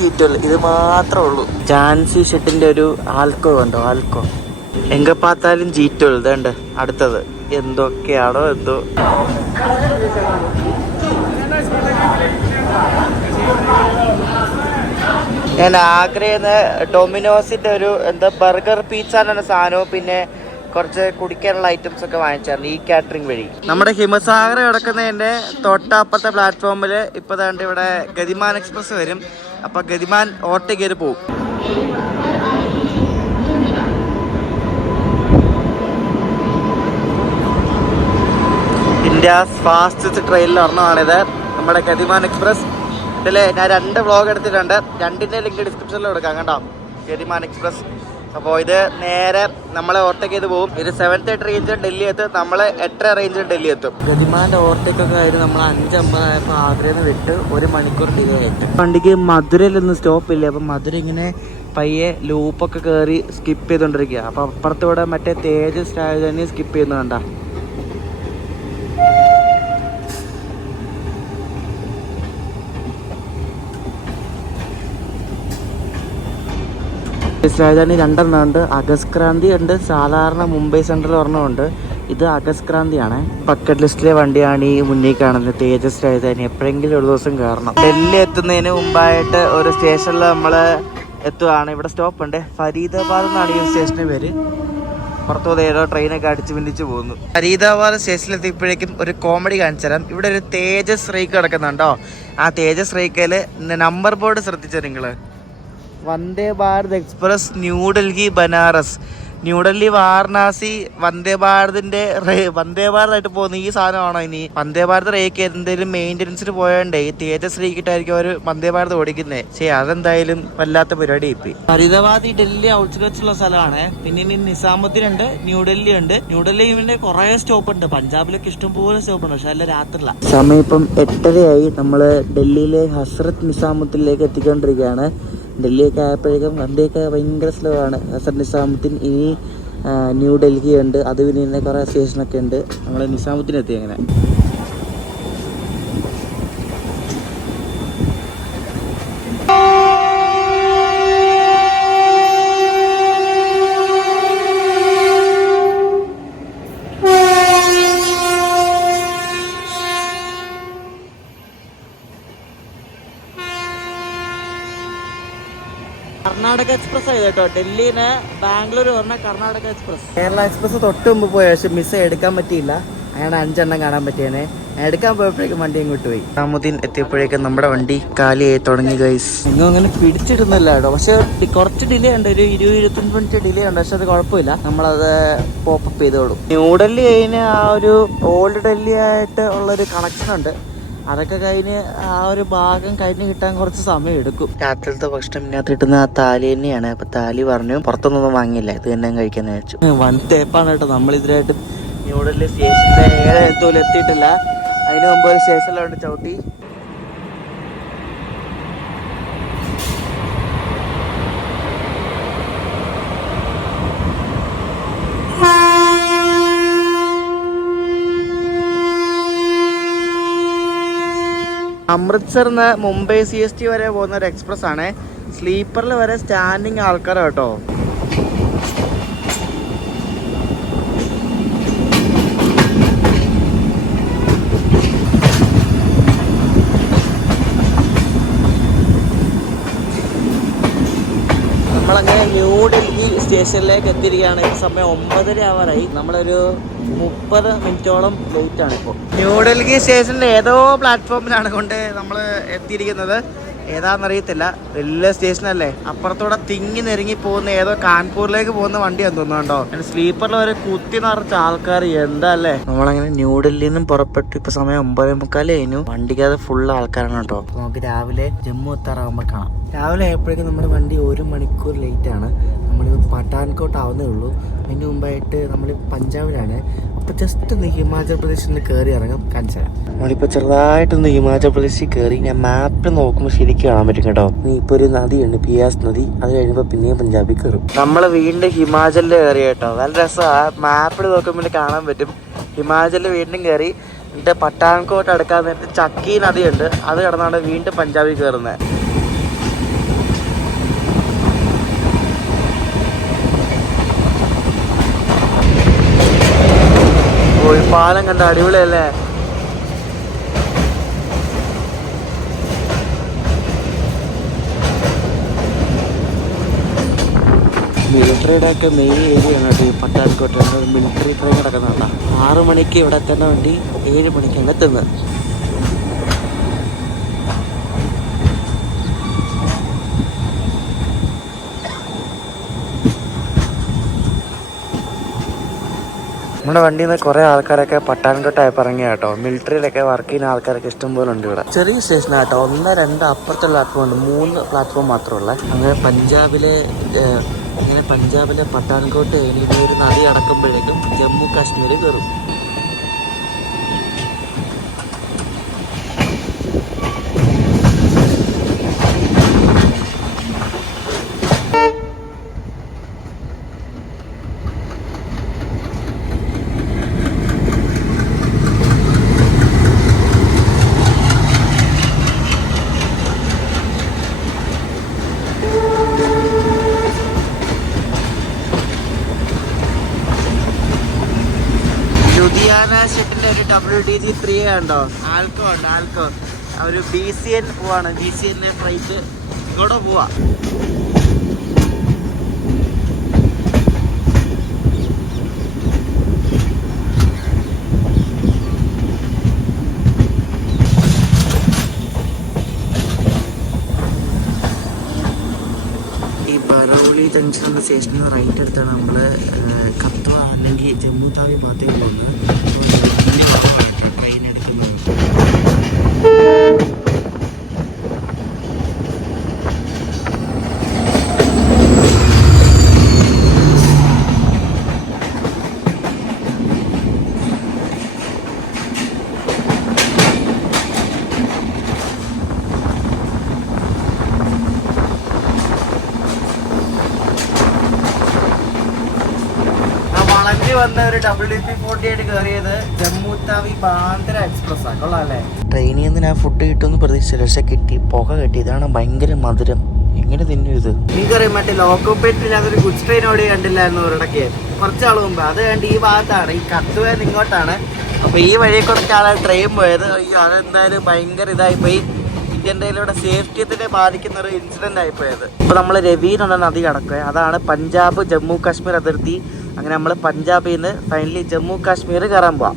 ചീറ്റൽ ഇത് മാത്രമേ ഉള്ളൂ. ജാൻസി ഷെട്ടിന്റെ ഒരു ആൽക്കോ ഉണ്ടോ, ആൽക്കോ. എങ്കപ്പാത്താലും G12 ഇതുണ്ട് അടുത്തത്. എന്തൊക്കെയാണോ എന്തോ. ഞാൻ ആഗ്രഹിക്കുന്ന ഡൊമിനോസിന്റെ ഒരു ബർഗർ പിസ്സ എന്ന സാധനവും പിന്നെ കുറച്ച് കുടിക്കാനുള്ള ഐറ്റംസ് ഒക്കെ വാങ്ങിച്ചായിരുന്നു ഈ കാറ്ററിംഗ് വഴി. നമ്മുടെ ഹിമസാഗർ കിടക്കുന്നതിന്റെ തൊട്ടപ്പുറത്തെ പ്ലാറ്റ്ഫോമിൽ ഇപ്പൊ ദാണ്ട് ഇവിടെ ഗതിമാൻ എക്സ്പ്രസ് വരും. അപ്പൊ ഗതിമാൻ ഓട്ടോ കയറി പോകും. ഇന്ത്യാസ് ഫാസ്റ്റസ്റ്റ് ട്രെയിനിൽ ഒരെണ്ണമാണിത്, നമ്മുടെ ഗതിമാൻ എക്സ്പ്രസ്. ഇതിൽ ഞാൻ 2 വ്ളോഗ് എടുത്തിട്ടുണ്ട്, 2ന്റെ ലിങ്ക് ഡിസ്ക്രിപ്ഷനിൽ കൊടുക്കാം കേട്ടോ. ഗതിമാൻ എക്സ്പ്രസ്. അപ്പോൾ ഇത് നേരെ നമ്മളെ ഓവർടേക്ക് ചെയ്ത് പോകും. ഇത് 7:30 റേഞ്ചിൽ ഡൽഹി എത്തും, നമ്മൾ 8:30 റേഞ്ചിൽ ഡൽഹി എത്തും. ഗതിമാൻ്റെ ഓവർടേക്കൊക്കെ ആയിരുന്നു നമ്മൾ 5:50 ആയപ്പോൾ ആഗ്രയിൽ നിന്ന് വിട്ട് 1 മണിക്കൂർ ഡിലേ എത്തും. വണ്ടിക്ക് മധുരയിലൊന്നും സ്റ്റോപ്പില്ല. അപ്പം മധുര ഇങ്ങനെ പയ്യെ ലൂപ്പൊക്കെ കയറി സ്കിപ്പ് ചെയ്തുകൊണ്ടിരിക്കുക. അപ്പോൾ അപ്പുറത്തൂടെ മറ്റേ തേജസ് രാജധാനി സ്കിപ്പ് ചെയ്യുന്നുണ്ടാ. രാജധാനി 2 ഉണ്ട്. അഗസ്റ്റ് ക്രാന്തി ഉണ്ട്, സാധാരണ മുംബൈ സെൻട്രൽ ഒരെണ്ണമുണ്ട്. ഇത് അഗസ്റ്റ് ക്രാന്തിയാണ്. ബക്കറ്റ് ലിസ്റ്റിലെ വണ്ടിയാണ് ഈ മുന്നിൽ കാണുന്നത്, തേജസ് രാജധാനി. എപ്പോഴെങ്കിലും ഒരു ദിവസം കയറണം. ഡൽഹി എത്തുന്നതിന് മുമ്പായിട്ട് ഒരു സ്റ്റേഷനിൽ നമ്മൾ എത്തുകയാണ്. ഇവിടെ സ്റ്റോപ്പ് ഉണ്ട്, ഫരീദാബാദ് എന്നാണ് ഈ സ്റ്റേഷൻ്റെ പേര്. പുറത്തുനിന്ന് ഏതോ ട്രെയിനൊക്കെ അടിച്ച് പിന്നിച്ച് പോകുന്നു. ഫരീദാബാദ് സ്റ്റേഷനിലെത്തിയപ്പോഴേക്കും ഒരു കോമഡി കാണിച്ചു തരാം. ഇവിടെ ഒരു തേജസ് റേക്ക് കിടക്കുന്നുണ്ടോ? ആ തേജസ് റേക്കയിൽ നമ്പർ ബോർഡ് ശ്രദ്ധിച്ചോ നിങ്ങൾ? വന്ദേ ഭാരത് എക്സ്പ്രസ് ന്യൂഡൽഹി ബനാറസ് ന്യൂഡൽഹി വാരണാസി വന്ദേ ഭാരതായിട്ട് പോകുന്ന ഈ സാധനമാണോ ഇനി? വന്ദേ ഭാരത് റേക്ക് എന്തെങ്കിലും മെയിൻ്റെനൻസിന് പോയോണ്ടേ ഈ തേജസ് റേക്കിട്ടായിരിക്കും അവർ വന്ദേ ഭാരത് ഓടിക്കുന്നത്. ശരി, അതെന്തായാലും വല്ലാത്ത പരിപാടി ഇപ്പൊ. ഫരീദാബാദ് ഈ ഡൽഹി ഔട്ട്സ്കേർട്സ് ഉള്ള സ്ഥലമാണ്. പിന്നെ ഇനി നിസാമുദ്ദീൻ ഉണ്ട്, ന്യൂഡൽഹി ഉണ്ട്. ന്യൂഡൽഹിന്റെ കുറെ സ്റ്റോപ്പ് ഉണ്ട്, പഞ്ചാബിലൊക്കെ ഇഷ്ടംപോലെ സ്റ്റോപ്പ് ഉണ്ട്, പക്ഷെ അല്ല രാത്രിയില്ല. സമയം ഇപ്പം 8:30 നമ്മള് ഡൽഹിയിലെ ഹസ്രത്ത് നിസാമുദ്ദീനിലേക്ക് എത്തിക്കൊണ്ടിരിക്കുകയാണ്. ഡൽഹിയൊക്കെ ആയപ്പോഴേക്കും വണ്ടിയൊക്കെ ഭയങ്കര സ്ലോ ആണ്. ഹസ്രത്ത് നിസാമുദ്ദീൻ, ഇനി ന്യൂഡൽഹി ഉണ്ട്, അത് പിന്നെ കുറേ സ്റ്റേഷനൊക്കെ ഉണ്ട്. നമ്മൾ നിസാമുദ്ദീൻ എത്തി. അങ്ങനെ കർണാടക എക്സ്പ്രസ് ആയത് കേട്ടോ. ഡൽഹിന്ന് ബാംഗ്ലൂർ പറഞ്ഞ കർണാടക എക്സ്പ്രസ്. കേരള എക്സ്പ്രസ് തൊട്ട് മുമ്പ് പോയ, പക്ഷെ മിസ് എടുക്കാൻ പറ്റിയില്ല. അങ്ങനെ 5 എണ്ണം കാണാൻ പറ്റിയേനെ. എടുക്കാൻ പോയപ്പോഴേക്കും വണ്ടി ഇങ്ങോട്ട് പോയി. നിസാമുദ്ദീൻ എത്തിയപ്പോഴേക്കും നമ്മുടെ വണ്ടി കാലിയായി തുടങ്ങി ഗൈസ്. ഇന്നും അങ്ങനെ പിടിച്ചിടുന്നില്ല കേട്ടോ, പക്ഷെ കുറച്ച് ഡിലേ ഉണ്ട്, ഒരു 20-25 മിനിറ്റ് ഡിലേ ഉണ്ട്. പക്ഷെ അത് കുഴപ്പമില്ല, നമ്മളത് പോപ്പപ്പ് ചെയ്തോളും. ന്യൂഡൽഹി കഴിഞ്ഞ് ആ ഒരു ഓൾഡ് ഡൽഹി ആയിട്ട് ഉള്ളൊരു കണക്ഷൻ ഉണ്ട്. അതൊക്കെ കഴിഞ്ഞ് ആ ഒരു ഭാഗം കഴിഞ്ഞ് കിട്ടാൻ കുറച്ച് സമയം എടുക്കും. രാത്രിയിലത്തെ ഭക്ഷണം ഇതിനകത്ത് കിട്ടുന്ന ആ താലി തന്നെയാണ്. അപ്പൊ താലി പറഞ്ഞു പുറത്തൊന്നും വാങ്ങിയില്ല, ഇത് തന്നെ കഴിക്കാന്ന് വെച്ചു. വൺ ടേപ്പാണ് കേട്ടോ. നമ്മൾ ഇതിനായിട്ട് ന്യൂഡൽഹി സ്റ്റേഷന്റെ 7 എത്തിയിട്ടില്ല. അതിന് മുമ്പ് ഒരു സ്റ്റേഷനിലോട്ട് ചവിട്ടി. അമൃത്സറിന്ന് മുംബൈ CST വരെ പോകുന്ന ഒരു എക്സ്പ്രസ് ആണ്. സ്ലീപ്പറിൽ വരെ സ്റ്റാൻഡിങ് ആൾക്കാരാണ് കേട്ടോ. നമ്മളങ്ങനെ ന്യൂഡൽഹി സ്റ്റേഷനിലേക്ക് എത്തിയിരിക്കുകയാണ്. ഈ സമയം 9:30 ആവാറായി. നമ്മളൊരു 30 മിനിറ്റോളം ലേറ്റ് ആണ് ഇപ്പോൾ. ന്യൂഡൽഹി സ്റ്റേഷനിലെ ഏതോ പ്ലാറ്റ്ഫോമിലാണ് കൊണ്ട് നമ്മൾ എത്തിയിരിക്കുന്നത്. ഏതാണെന്നറിയത്തില്ല, വലിയ സ്റ്റേഷനല്ലേ. അപ്പുറത്തൂടെ തിങ്ങി നെരുങ്ങി പോകുന്ന ഏതോ കാൺപൂരിലേക്ക് പോകുന്ന വണ്ടിയാന്ന് തോന്നുന്നുണ്ടോ. സ്ലീപ്പറിൽ വരെ കുത്തി നിറച്ച ആൾക്കാർ, എന്താ അല്ലേ. നമ്മളങ്ങനെ ന്യൂഡൽഹിയിൽ നിന്നും പുറപ്പെട്ടു. ഇപ്പൊ സമയം 9:45 കഴിഞ്ഞു. വണ്ടിക്കകത്ത് ഫുള്ള് ആൾക്കാരാണ് കേട്ടോ. നമുക്ക് രാവിലെ ജമ്മു എത്താറാകുമ്പോൾ കാണാം. രാവിലെ ആയപ്പോഴേക്കും നമ്മുടെ വണ്ടി 1 മണിക്കൂർ ലേറ്റ് ആണ്. നമ്മളിത് പട്ടാൻകോട്ട് ആവുന്നേ ഉള്ളൂ. അതിന് മുമ്പായിട്ട് നമ്മൾ പഞ്ചാബിലാണ്. അപ്പോൾ ജസ്റ്റ് ഒന്ന് ഹിമാചൽ പ്രദേശിൽ നിന്ന് കയറി ഇറങ്ങാം, കാണിച്ചു തരാം. നമ്മളിപ്പോൾ ചെറുതായിട്ടൊന്ന് ഹിമാചൽ പ്രദേശിൽ കയറി. ഞാൻ മാപ്പിൽ നോക്കുമ്പോൾ ശരിക്കും കാണാൻ പറ്റും കേട്ടോ. ഇപ്പോൾ ഒരു നദിയുണ്ട്, ബിയാസ് നദി. അത് കഴിയുമ്പോൾ പിന്നെയും പഞ്ചാബിൽ കയറും. നമ്മൾ വീണ്ടും ഹിമാചലിൽ കയറി കേട്ടോ. നല്ല രസമാണ്. മാപ്പിൽ നോക്കുമ്പോൾ കാണാൻ പറ്റും. ഹിമാചലിൽ വീണ്ടും കയറി. എന്നിട്ട് പട്ടാൻകോട്ട് അടുക്കാൻ നേരത്ത് ചക്കി നദിയുണ്ട്, അത് കടന്നാണ് വീണ്ടും പഞ്ചാബിൽ കയറുന്നത്. പാലം കണ്ട അടിപൊളിയല്ലേ. മിലിറ്ററിയുടെ ഒക്കെ മെയിൻ ഏരിയ ആണ് കേട്ടോ ഈ പട്ടാൻകോട്ട്. Military train കിടക്കുന്നുണ്ട. 6 മണിക്ക് ഇവിടെ എത്തേണ്ട വണ്ടി 7 മണിക്കാണ് എത്തുന്നത്. നമ്മുടെ വണ്ടിയിൽ നിന്ന് കുറേ ആൾക്കാരൊക്കെ പട്ടാൻകോട്ടായപ്പോൾ ഇറങ്ങിയ കേട്ടോ. മിലിറ്ററിയിലൊക്കെ വർക്ക് ചെയ്യുന്ന ആൾക്കാരൊക്കെ ഇഷ്ടംപോലെ ഉണ്ട് ഇവിടെ. ചെറിയ സ്റ്റേഷനാണ് കേട്ടോ. 1, 2 അപ്പുറത്തെ പ്ലാറ്റ്ഫോം ഉണ്ട്, 3 പ്ലാറ്റ്ഫോം മാത്രമുള്ള. അങ്ങനെ പഞ്ചാബിലെ പട്ടാൻകോട്ട് കഴിഞ്ഞ് ഇനി ഒരു നദി അടക്കുമ്പോഴേക്കും ജമ്മു കാശ്മീർ കയറും. ഷെട്ടിന്റെ ഒരു WDG3 ഉണ്ടോ, ആൽക്കോ ഉണ്ട്. ആൽക്കോ ഒരു BCN പോവാണ്. BCN ഫ്ലൈറ്റ് ഇങ്ങോട്ട് പോവാ. ഈ ബറൗലി ജംഗ്ഷൻ എന്ന സ്റ്റേഷനിൽ നിന്ന് റൈറ്റ് എടുത്താണ് നമ്മൾ കത്വ അല്ലെങ്കിൽ ജമ്മു താവി ഭാഗത്തേക്ക് പോകുന്നത്. ട്രെയിൻ എടുക്കുന്നത്. വന്ന ഒരു WP48 കയറിയത് ജമ്മു താവി ബാന്ദ്ര എക്സ്പ്രസ് ആണ്. കൊള്ളാല്ലേ? ട്രെയിനിൽ നിന്ന് ഞാൻ ഫുഡ് കിട്ടുമെന്ന് പ്രതീക്ഷിച്ചില്ല, പക്ഷെ കിട്ടി. പുക കിട്ടി. ഇതാണ് ഭയങ്കര മധുരം. എങ്ങനെ തിന്നു ഇത്? എനിക്കറിയാം, മറ്റേ ലോക്കോപ്പേറ്റിൽ അതൊരു ഗുഡ്സ് ട്രെയിൻ ഓടി കണ്ടില്ലായിരുന്നു ഒരിടയ്ക്ക്, കുറച്ചാൾ മുമ്പ്. അത് കണ്ട് ഈ ഭാഗത്താണ്, ഈ കത്തുവേന്ന് ഇങ്ങോട്ടാണ്. അപ്പൊ ഈ വഴിയെ കുറച്ചാളെ ട്രെയിൻ പോയത്. അയ്യോ, അതെന്തായാലും ഭയങ്കര ഇതായിപ്പോയി. ഇന്ത്യൻ റെയിൽവേയുടെ സേഫ്റ്റിയെ ബാധിക്കുന്ന ഒരു ഇൻസിഡന്റ് ആയിപ്പോയത്. ഇപ്പൊ നമ്മൾ രവീൻ എന്ന നദി കടക്കുക. അതാണ് പഞ്ചാബ് ജമ്മു കാശ്മീർ അതിർത്തി. അങ്ങനെ നമ്മൾ പഞ്ചാബിൽ നിന്ന് ഫൈനലി ജമ്മു കാശ്മീർ കയറാൻ പോവാം.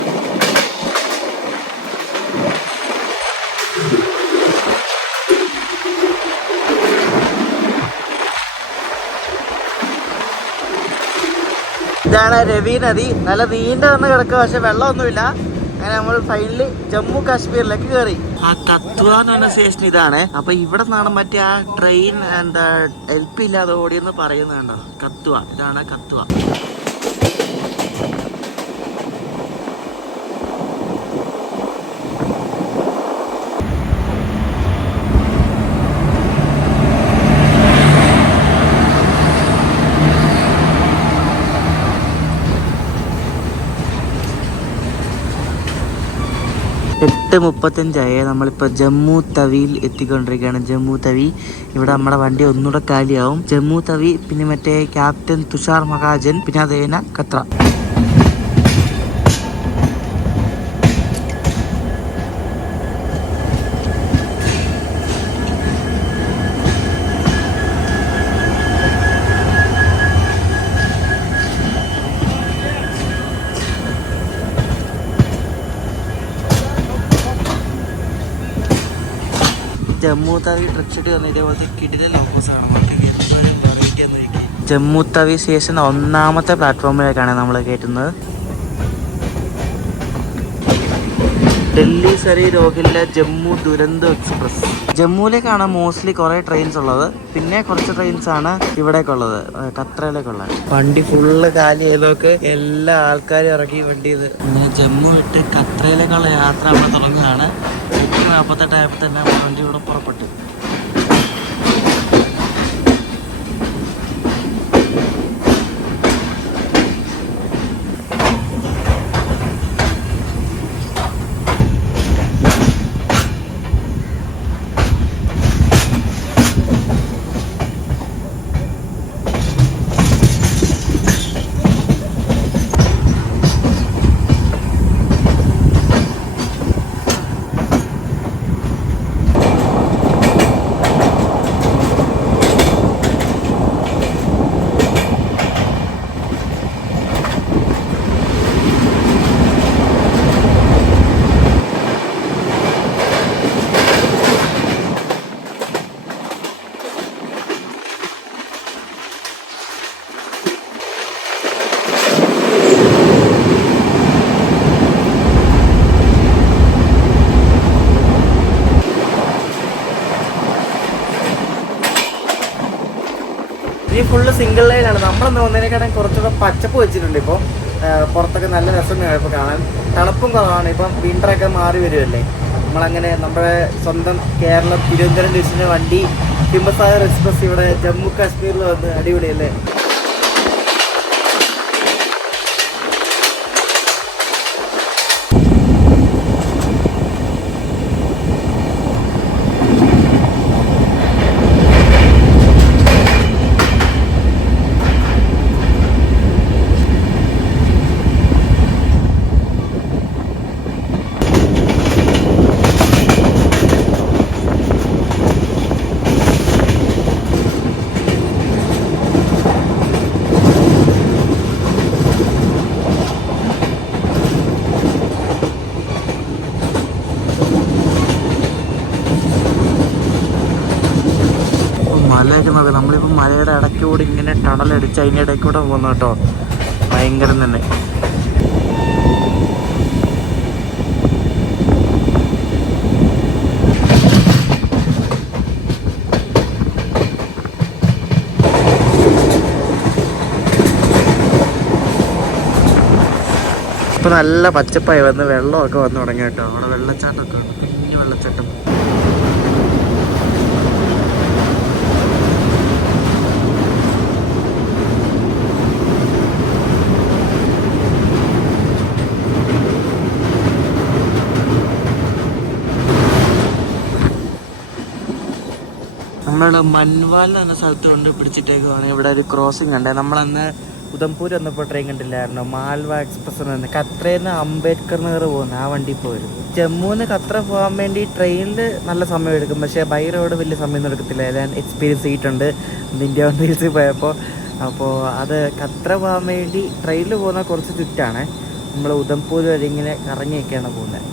ഇതാണ് രവി നദി. നല്ല നീണ്ട വന്ന് കിടക്കുക, പക്ഷെ വെള്ളമൊന്നുമില്ല. അങ്ങനെ നമ്മൾ ഫൈനലി ജമ്മു കാശ്മീരിലേക്ക് കയറി. ആ കത്വ എന്ന് പറഞ്ഞ സ്റ്റേഷൻ ഇതാണ്. അപ്പൊ ഇവിടെ നിന്നാണ് മറ്റേ ആ ട്രെയിൻ എന്താ LP ഇല്ലാതെ ഓടിയെന്ന് പറയുന്നുണ്ടോ. കത്വ, ഇതാണ് കത്വ. എട്ട് 35 നമ്മളിപ്പോൾ ജമ്മു തവിയിൽ എത്തിക്കൊണ്ടിരിക്കുകയാണ്. ജമ്മു തവി. ഇവിടെ നമ്മുടെ വണ്ടി ഒന്നുകൂടെ കാലിയാവും. ജമ്മു തവി, പിന്നെ മറ്റേ ക്യാപ്റ്റൻ തുഷാർ മഹാജൻ, പിന്നെ അതേന കത്ര. ജമ്മു തവി ട്രിപ്പ് വന്ന ഇതേപോലത്തെ കിടിലൻ ഓഫേഴ്സാണ്. വെറൈറ്റി ഒന്നും. ജമ്മു തവി സ്റ്റേഷൻ 1ാമത്തെ പ്ലാറ്റ്ഫോമിലേക്കാണ് നമ്മൾ കയറ്റുന്നത്. ഡൽഹി സരി രോഹില്ല ജമ്മു ദുരന്തോ എക്സ്പ്രസ്. ജമ്മുവിലേക്കാണ് മോസ്റ്റ്ലി കുറേ ട്രെയിൻസ് ഉള്ളത്. പിന്നെ കുറച്ച് ട്രെയിൻസ് ആണ് ഇവിടേക്കുള്ളത്, കത്രയിലേക്കുള്ളത്. വണ്ടി ഫുള്ള് കാലി ചെയ്തൊക്കെ എല്ലാ ആൾക്കാരും ഇറക്കി വണ്ടി. ഇത് അങ്ങനെ ജമ്മു വിട്ട് കത്രയിലേക്കുള്ള യാത്ര നമ്മൾ തുടങ്ങുകയാണ്. 8:48 ആയപ്പോൾ തന്നെ വണ്ടി ഇവിടെ പുറപ്പെട്ടു. ഈ ഫുള്ള് സിംഗിൾ ലൈനാണ്. നമ്മളെന്ന് വന്നതിനേക്കാളും കുറച്ചുകൂടെ പച്ചപ്പ് വെച്ചിട്ടുണ്ട്. ഇപ്പോൾ പുറത്തൊക്കെ നല്ല രസമാണ് ഇപ്പോൾ കാണാൻ. തണുപ്പും കുറവാണ്. ഇപ്പം വിൻ്ററൊക്കെ മാറി വരുമല്ലേ. നമ്മളങ്ങനെ നമ്മുടെ സ്വന്തം കേരളം തിരുവനന്തപുരം ഡിവിഷൻ്റെ വണ്ടി ഹിമസാഗർ എക്സ്പ്രസ് ഇവിടെ ജമ്മു കാശ്മീരിൽ വന്ന് അടിപൊളിയല്ലേ. നമ്മളിപ്പോൾ മലയുടെ ഇടയ്ക്കൂടെ ഇങ്ങനെ ടണലടിച്ച് അതിൻ്റെ ഇടയ്ക്ക് കൂടെ പോകുന്നു കേട്ടോ. ഭയങ്കരം തന്നെ. ഇപ്പം നല്ല പച്ചപ്പായി വന്ന് വെള്ളമൊക്കെ വന്ന് തുടങ്ങി കേട്ടോ. അവിടെ വെള്ളച്ചാട്ടമൊക്കെ ഉണ്ട്, കുഞ്ഞു വെള്ളച്ചാട്ടം. നമ്മൾ മൻവാൽ എന്ന സ്ഥലത്ത് കൊണ്ട് പിടിച്ചിട്ടേക്കുവാണ്. ഇവിടെ ഒരു ക്രോസിംഗ് ഉണ്ട്. നമ്മളന്ന് ഉദംപൂർ വന്നപ്പോൾ ട്രെയിൻ കണ്ടില്ലായിരുന്നു, മാൽവ എക്സ്പ്രസ് എന്ന് പറയുന്നത്. ഖത്രയിൽ നിന്ന് അംബേദ്കർ നഗർ പോകുന്നത് ആ വണ്ടി പോയിരുന്നു. ജമ്മുന്ന് ഖത്ര പോകാൻ വേണ്ടി ട്രെയിനിൽ നല്ല സമയം എടുക്കും, പക്ഷേ ബൈ റോഡ് വലിയ സമയം എടുക്കത്തില്ല. ഞാൻ എക്സ്പീരിയൻസ് ചെയ്തിട്ടുണ്ട് ഇന്ത്യ റീൽസിൽ പോയപ്പോൾ. അപ്പോൾ അത് ഖത്ര പോകാൻ വേണ്ടി ട്രെയിനിൽ പോകുന്ന കുറച്ച് ചുറ്റാണ്. നമ്മൾ ഉദംപൂർ വരെ ഇങ്ങനെ കറങ്ങിയൊക്കെയാണ് പോകുന്നത്.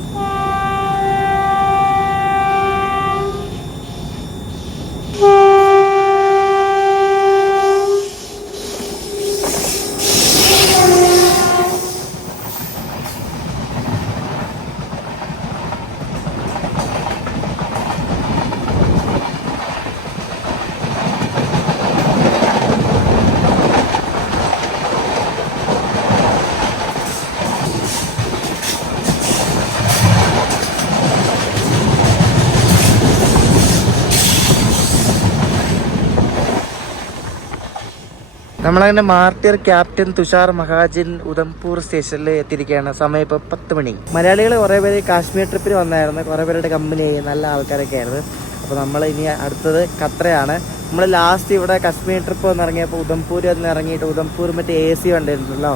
നമ്മളങ്ങനെ മാർട്ടിയർ ക്യാപ്റ്റൻ തുഷാർ മഹാജിൻ ഉദംപൂർ സ്റ്റേഷനിൽ എത്തിയിരിക്കുകയാണ്. സമയം ഇപ്പോൾ 10 മണി. മലയാളികൾ കുറേ പേര് കാശ്മീർ ട്രിപ്പിൽ വന്നായിരുന്നു. കുറേ പേരുടെ കമ്പനി നല്ല ആൾക്കാരൊക്കെ ആയിരുന്നു. അപ്പോൾ നമ്മൾ ഇനി അടുത്തത് ഖത്രയാണ്. നമ്മൾ ലാസ്റ്റ് ഇവിടെ കാശ്മീർ ട്രിപ്പ് വന്നിറങ്ങിയപ്പോൾ ഉദംപൂർ വന്ന് ഇറങ്ങിയിട്ട് ഉദംപൂർ മറ്റേ AC വണ്ടിയിരുന്നല്ലോ,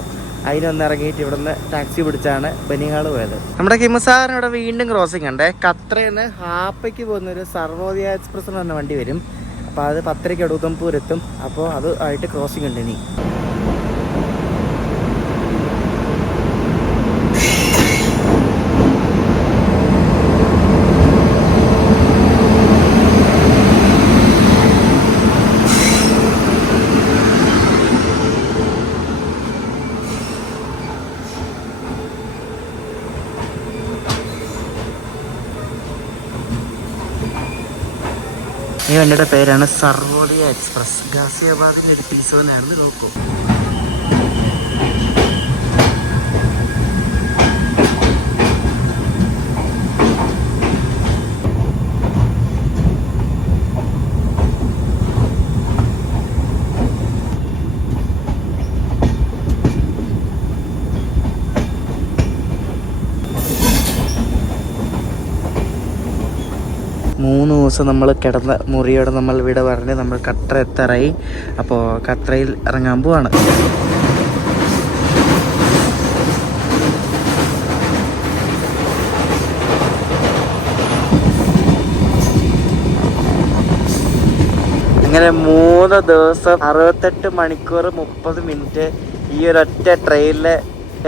അതിനൊന്ന് ഇറങ്ങിയിട്ട് ഇവിടെ നിന്ന് ടാക്സി പിടിച്ചാണ് ബനിഹാൾ പോയത്. നമ്മുടെ കിമസാറിന് ഇവിടെ വീണ്ടും ക്രോസിംഗ് ഉണ്ട്. ഖത്രയിൽ നിന്ന് ഹാപ്പയ്ക്ക് പോകുന്നൊരു സർവോദയ എക്സ്പ്രസ് എന്ന് പറഞ്ഞ വണ്ടി വരും. അപ്പോൾ അത് 10:30 ഉദംപൂർ എത്തും. അപ്പോൾ അത് ആയിട്ട് ക്രോസിംഗ് ഉണ്ട് ഇനി. ഈ വണ്ടിയുടെ പേരാണ് സർവോദയ എക്സ്പ്രസ്. ഗാസിയാബാദിൻ്റെ ഒരു ടീസോനായിരുന്നു ലോക്കോ. മൂന്ന് ദിവസം നമ്മൾ കിടന്ന മുറിയോടെ നമ്മൾ ഇവിടെ പറഞ്ഞ് നമ്മൾ ഖത്ര എത്താറായി. അപ്പോൾ ഖത്രയിൽ ഇറങ്ങാൻ പോവാണ്. അങ്ങനെ 3 ദിവസം 68 മണിക്കൂർ 30 മിനിറ്റ് ഈ ഒരൊറ്റ ട്രെയിനിൽ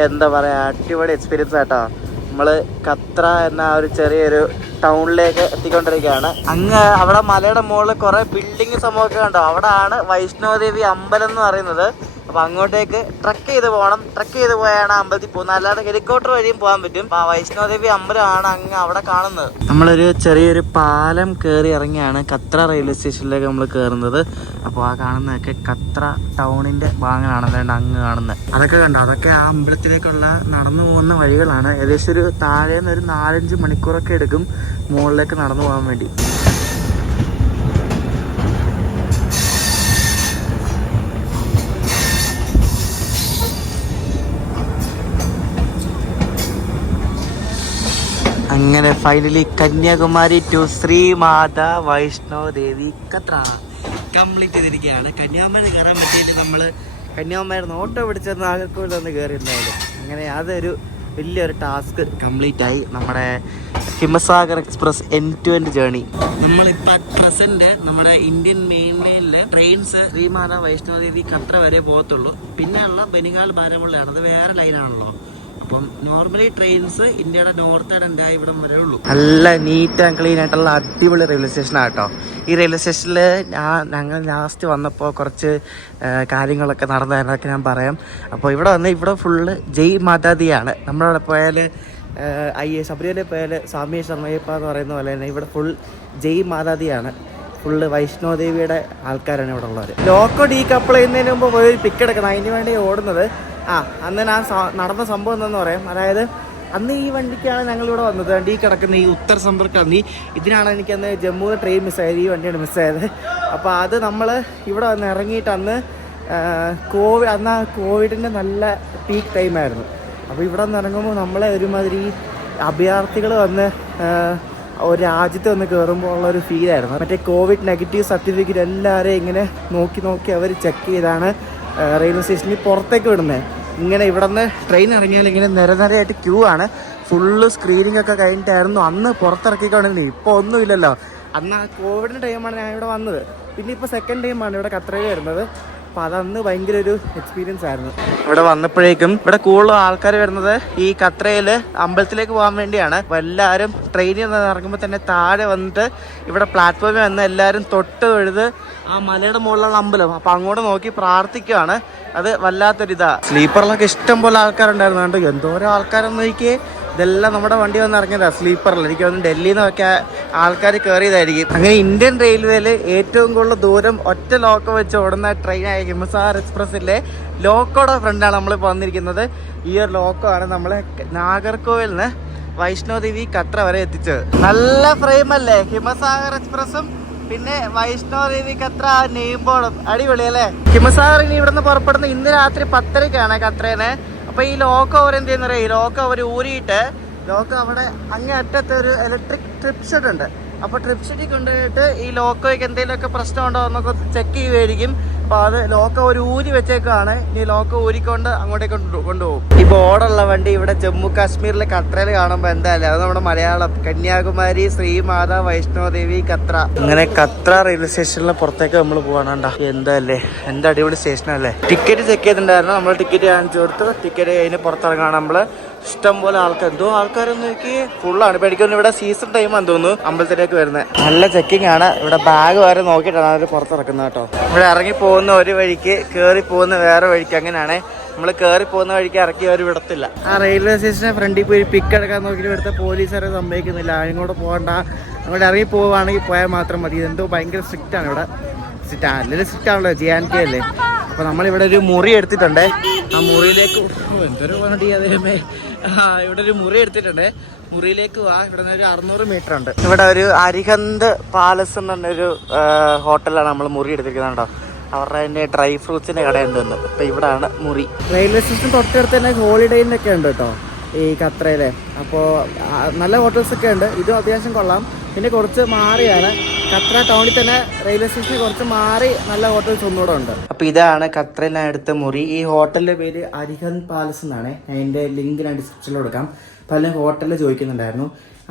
എന്താ പറയുക, അടിപൊളി എക്സ്പീരിയൻസ് ആട്ടോ. നമ്മൾ ഖത്ര എന്ന ആ ഒരു ചെറിയൊരു ടൗണിലേക്ക് എത്തിക്കൊണ്ടിരിക്കുകയാണ്. അങ്ങ് അവിടെ മലയുടെ മുകളിൽ കുറേ ബിൽഡിങ് സംഭവമൊക്കെ കണ്ടോ. അവിടെയാണ് വൈഷ്ണോദേവി അമ്പലം എന്ന് പറയുന്നത്. അപ്പോൾ അങ്ങോട്ടേക്ക് ട്രക്ക് ചെയ്ത് പോകണം. ട്രക്ക് ചെയ്ത് പോയാണ് അമ്പലത്തിൽ പോകുന്നത്, അല്ലാതെ ഹെലികോപ്റ്റർ വഴിയും പോകാൻ പറ്റും. ആ വൈഷ്ണോദേവി അമ്പലമാണ് അങ്ങ് അവിടെ കാണുന്നത്. നമ്മളൊരു ചെറിയൊരു പാലം കയറി ഇറങ്ങിയാണ് ഖത്ര റെയിൽവേ സ്റ്റേഷനിലേക്ക് നമ്മൾ കയറുന്നത്. അപ്പോൾ ആ കാണുന്നതൊക്കെ ഖത്ര ടൗണിൻ്റെ ഭാഗങ്ങളാണ്. അല്ലാണ്ട് അങ്ങ് കാണുന്നത് അതൊക്കെ കണ്ടോ. അതൊക്കെ ആ അമ്പലത്തിലേക്കുള്ള നടന്നു പോകുന്ന വഴികളാണ്. ഏകദേശം ഒരു താഴേന്ന് ഒരു 4-5 മണിക്കൂറൊക്കെ എടുക്കും മുകളിലേക്ക് നടന്നു പോകാൻ വേണ്ടി. അങ്ങനെ finally Kanyakumari to Shri Mata Vaishno Devi ഖത്ര complete ചെയ്തിരിക്കുകയാണ്. കന്യാകുമാരി കയറാൻ പറ്റിയിട്ട് നമ്മൾ കന്യാകുമാരി ഓട്ടോ പിടിച്ചത് നാഗർകോവിൽ ഒന്ന് കയറിയിട്ടുണ്ടായാലും. അങ്ങനെ അതൊരു വലിയൊരു ടാസ്ക് കംപ്ലീറ്റ് ആയി. നമ്മുടെ Himsagar express end to end journey. നമ്മളിപ്പോൾ അറ്റ് പ്രസന്റ് നമ്മുടെ ഇന്ത്യൻ മെയിൻ ലൈനിലെ ട്രെയിൻസ് ശ്രീമാതാ വൈഷ്ണോ ദേവി ഖത്ര വരെ പോകത്തുള്ളൂ. പിന്നെയുള്ള ബനിഹാൾ ബാരമുള്ളയാണ്, അത് വേറെ ലൈനാണല്ലോ. അപ്പം നോർമലി ട്രെയിൻസ് ഇന്ത്യയുടെ നോർത്ത് ആൻഡ് ഇവിടം വരെ ഉള്ളൂ. നല്ല നീറ്റ് ആൻഡ് ക്ലീൻ ആയിട്ടുള്ള അടിപൊളി റെയിൽവേ സ്റ്റേഷൻ ആട്ടോ. ഈ റെയിൽവേ സ്റ്റേഷനിൽ ഞങ്ങൾ ലാസ്റ്റ് വന്നപ്പോൾ കുറച്ച് കാര്യങ്ങളൊക്കെ നടന്നതൊക്കെ ഞാൻ പറയാം. അപ്പോൾ ഇവിടെ വന്ന് ഇവിടെ ഫുള്ള് ജയ് മാതാദിയാണ്. നമ്മളവിടെ പോയാൽ ശബരിമലയിൽ പോയാൽ സ്വാമി ശർമ്മയ്യപ്പ എന്ന് പറയുന്ന പോലെ തന്നെ ഇവിടെ ഫുൾ ജയ് മാതാദിയാണ്. ഫുള്ള് വൈഷ്ണോദേവിയുടെ ആൾക്കാരാണ് ഇവിടെ ഉള്ളവർ. ലോക്കോ ഡീകപ്പിൾ ചെയ്യുന്നതിന് മുമ്പ് പോയി പിക്ക് എടുക്കണം, അതിന് വേണ്ടി ഓടുന്നത്. അന്ന് ഞാൻ നടന്ന സംഭവം എന്താണെന്ന് പറയാം. അതായത് അന്ന് ഈ വണ്ടിക്കാണ് ഞങ്ങളിവിടെ വന്നത്. വണ്ടി കിടക്കുന്ന ഈ ഉത്തർ സമ്പർക്ക് വന്നി ഇതിനാണ് എനിക്കന്ന് ജമ്മുവിൽ ട്രെയിൻ മിസ്സായത്. ഈ വണ്ടിയാണ് മിസ്സായത്. അപ്പോൾ അത് നമ്മൾ ഇവിടെ വന്ന് ഇറങ്ങിയിട്ട് അന്ന് അന്ന് കോവിഡിൻ്റെ നല്ല പീക്ക് ടൈമായിരുന്നു. അപ്പോൾ ഇവിടെ വന്ന് ഇറങ്ങുമ്പോൾ നമ്മളെ ഒരുമാതിരി അഭയാർത്ഥികൾ വന്ന് ഒരു രാജ്യത്ത് വന്ന് കയറുമ്പോൾ ഉള്ളൊരു ഫീലായിരുന്നു. മറ്റേ കോവിഡ് നെഗറ്റീവ് സർട്ടിഫിക്കറ്റ് എല്ലാവരെയും ഇങ്ങനെ നോക്കി അവർ ചെക്ക് ചെയ്താണ് റെയിൽവേ സ്റ്റേഷനിൽ പുറത്തേക്ക് വിടുന്നത്. ഇങ്ങനെ ഇവിടെ നിന്ന് ട്രെയിൻ ഇറങ്ങിയാൽ ഇങ്ങനെ നിരനിരയായിട്ട് ക്യൂ ആണ്. ഫുള്ള് സ്ക്രീനിങ് ഒക്കെ കഴിഞ്ഞിട്ടായിരുന്നു അന്ന് പുറത്തിറക്കിക്കൊണ്ടിരുന്നത്. ഇപ്പോൾ ഒന്നുമില്ലല്ലോ. അന്ന് ആ കോവിഡിൻ്റെ ടൈമാണ് ഞാൻ ഇവിടെ വന്നത്. പിന്നെ ഇപ്പോൾ സെക്കൻഡ് ടൈമാണ് ഇവിടെ ഖത്തറിൽ വരുന്നത്. അപ്പോൾ അതന്ന് ഭയങ്കര ഒരു എക്സ്പീരിയൻസ് ആയിരുന്നു. ഇവിടെ വന്നപ്പോഴേക്കും ഇവിടെ കൂടുതലും ആൾക്കാർ വരുന്നത് ഈ ഖത്തറയിൽ അമ്പലത്തിലേക്ക് പോകാൻ വേണ്ടിയാണ്. അപ്പോൾ എല്ലാവരും ട്രെയിനിൽ നിന്ന് ഇറങ്ങുമ്പോൾ തന്നെ താഴെ വന്നിട്ട് ഇവിടെ പ്ലാറ്റ്ഫോമിൽ വന്ന് എല്ലാവരും തൊട്ട് തൊഴുത് ആ മലയുടെ മുകളിലുള്ള അമ്പലം അപ്പോൾ അങ്ങോട്ട് നോക്കി പ്രാർത്ഥിക്കുകയാണ്. അത് വല്ലാത്തൊരിതാണ്. സ്ലീപ്പറിലൊക്കെ ഇഷ്ടം പോലെ ആൾക്കാരുണ്ടായിരുന്നു. കണ്ടു എന്തോരോ ആൾക്കാരെന്ന് നോക്കിയേ. ഇതെല്ലാം നമ്മുടെ വണ്ടി വന്ന് ഇറങ്ങിയതാണ് സ്ലീപ്പറിൽ. എനിക്ക് തോന്നുന്നു ഡൽഹിയിൽ നിന്നൊക്കെ ആൾക്കാർ കയറിയതായിരിക്കും. അങ്ങനെ ഇന്ത്യൻ റെയിൽവേയിൽ ഏറ്റവും കൂടുതൽ ദൂരം ഒറ്റ ലോക്കോ വെച്ച് ഓടുന്ന ട്രെയിനായ ഹിമസാഗർ എക്സ്പ്രസ്സിലെ ലോക്കോയുടെ ഫ്രണ്ടാണ് നമ്മളിപ്പോൾ വന്നിരിക്കുന്നത്. ഈ ഒരു ലോക്കോ ആണ് നമ്മളെ നാഗർകോവിൽ നിന്ന് വൈഷ്ണോദേവി ഖത്ര വരെ എത്തിച്ചത്. നല്ല ഫ്രെയിം അല്ലേ? ഹിമസാഗർ എക്സ്പ്രസ്സും പിന്നെ വൈഷ്ണോദേവി ഖത്ര നെയിം ബോർഡും അടിപൊളിയല്ലേ? ഹിമസാഗർ ഇനി ഇവിടുന്ന് പുറപ്പെടുന്ന ഇന്ന് രാത്രി 10:30 ഖത്രേനെ. അപ്പോൾ ഈ ലോക്കോ അവരെന്ത് ചെയ്യുന്ന പറയുക, ഈ ലോക്കോ അവർ ഊരിയിട്ട് ലോക്കോ അവിടെ അങ്ങേ അറ്റത്ത് ഒരു ഇലക്ട്രിക് ട്രിപ്പ് ഷെഡ് ഉണ്ട്. അപ്പോൾ ട്രിപ്പ് ഷെഡിൽ കൊണ്ടുപോയിട്ട് ഈ ലോക്കോയ്ക്ക് എന്തെങ്കിലുമൊക്കെ പ്രശ്നമുണ്ടോ എന്നൊക്കെ ചെക്ക് ചെയ്യുമായിരിക്കും. അപ്പോൾ അത് ലോക്കോ ഒരു ഊരി വെച്ചേക്കാണ്. ഈ ലോക്കോ ഊരിക്കൊണ്ട് അങ്ങോട്ടേക്ക് കൊണ്ടുപോകും. ഈ ബോർഡുള്ള വണ്ടി ഇവിടെ ജമ്മു കാശ്മീരിലെ ഖത്രയിൽ കാണുമ്പോൾ എന്തായാലും അത് നമ്മുടെ മലയാളം കന്യാകുമാരി ശ്രീമാത വൈഷ്ണോദേവി ഖത്ര. അങ്ങനെ ഖത്ര റെയിൽവേ സ്റ്റേഷനിലെ പുറത്തേക്ക് നമ്മൾ പോകാനുണ്ടാ. എന്താല്ലേ, എന്താ അടിപൊളി സ്റ്റേഷനല്ലേ. ടിക്കറ്റ് ചെക്ക് ചെയ്തിട്ടുണ്ടായിരുന്നു. നമ്മൾ ടിക്കറ്റ് കാണിച്ചു കൊടുത്ത് ടിക്കറ്റ് കഴിഞ്ഞ് പുറത്തിറങ്ങാണ്. നമ്മൾ ഇഷ്ടം പോലെ ആൾക്കാർ, എന്തോ ആൾക്കാരൊന്നും നോക്കി ഫുള്ളാണ്. ഇപ്പം എനിക്കൊന്നും ഇവിടെ സീസൺ ടൈമാണെന്ന് തോന്നുന്നു അമ്പലത്തിലേക്ക് വരുന്നത്. നല്ല ചെക്കിംഗ് ആണ്. ഇവിടെ ബാഗ് വരെ നോക്കിയിട്ടാണ് അവർ പുറത്തിറക്കുന്നത് കേട്ടോ. ഇവിടെ ഇറങ്ങി പോകുന്ന ഒരു വഴിക്ക്, കയറി പോകുന്ന വേറെ വഴിക്ക്, അങ്ങനെയാണ്. നമ്മൾ കയറി പോകുന്ന വഴിക്ക് ഇറക്കി അവർ വിടത്തില്ല. ആ റെയിൽവേ സ്റ്റേഷനെ ഫ്രണ്ടിൽ പോയി പിക്ക് എടുക്കാൻ നോക്കിയിട്ട് ഇവിടുത്തെ പോലീസുകാരെ സമ്മതിക്കുന്നില്ല. അങ്ങോട്ട് പോകണ്ട, അങ്ങോട്ട് ഇറങ്ങി പോവുകയാണെങ്കിൽ പോയാൽ മാത്രം മതി. എന്തോ ഭയങ്കര സ്ട്രിക്റ്റ് ആണ് ഇവിടെ. അല്ലെങ്കിൽ സ്ട്രിക്റ്റ് ആണല്ലോ, JNK അല്ലേ. അപ്പോൾ നമ്മളിവിടെ ഒരു മുറി എടുത്തിട്ടുണ്ട്. ആ മുറിയിലേക്ക് എന്തൊരു വണ്ടി അതേമേ. ഇവിടെ ഒരു മുറി എടുത്തിട്ടുണ്ട്. മുറിയിലേക്ക് പോവാ. ഇവിടെ നിന്ന് ഒരു 600 മീറ്റർ ഉണ്ട്. ഇവിടെ ഒരു അരിഹന്ത് പാലസ് എന്ന് പറഞ്ഞൊരു ഹോട്ടലാണ് നമ്മൾ മുറി എടുത്തിരിക്കുന്നത് കേട്ടോ. അവരുടെ തന്നെ ഡ്രൈ ഫ്രൂട്ട്സിൻ്റെ കടയുണ്ട് തോന്നുന്നു. അപ്പോൾ ഇവിടെയാണ് മുറി. റെയിൽവേ സ്റ്റേഷൻ തൊട്ടടുത്ത് തന്നെ ഹോളിഡേയിലൊക്കെ ഉണ്ട് കേട്ടോ ഈ ഖത്രയിലെ. അപ്പോൾ നല്ല ഹോട്ടൽസൊക്കെ ഉണ്ട്. ഇതും അത്യാവശ്യം കൊള്ളാം. പിന്നെ കുറച്ച് മാറിയാണ് ഖത്ര ടൗണിൽ തന്നെ റെയിൽവേ സ്റ്റേഷനിൽ കുറച്ച് മാറി നല്ല ഹോട്ടൽസ് ഒന്നുകൂടെ ഉണ്ട്. അപ്പോൾ ഇതാണ് ഖത്രയിൽ അടുത്ത മുറി. ഈ ഹോട്ടലിൻ്റെ പേര് അരിഹന്ത് പാലസ് എന്നാണ്. അതിൻ്റെ ലിങ്ക് ഞാൻ ഡിസ്ക്രിപ്ഷനിൽ കൊടുക്കാം. പല ഹോട്ടലിൽ ചോദിക്കുന്നുണ്ടായിരുന്നു.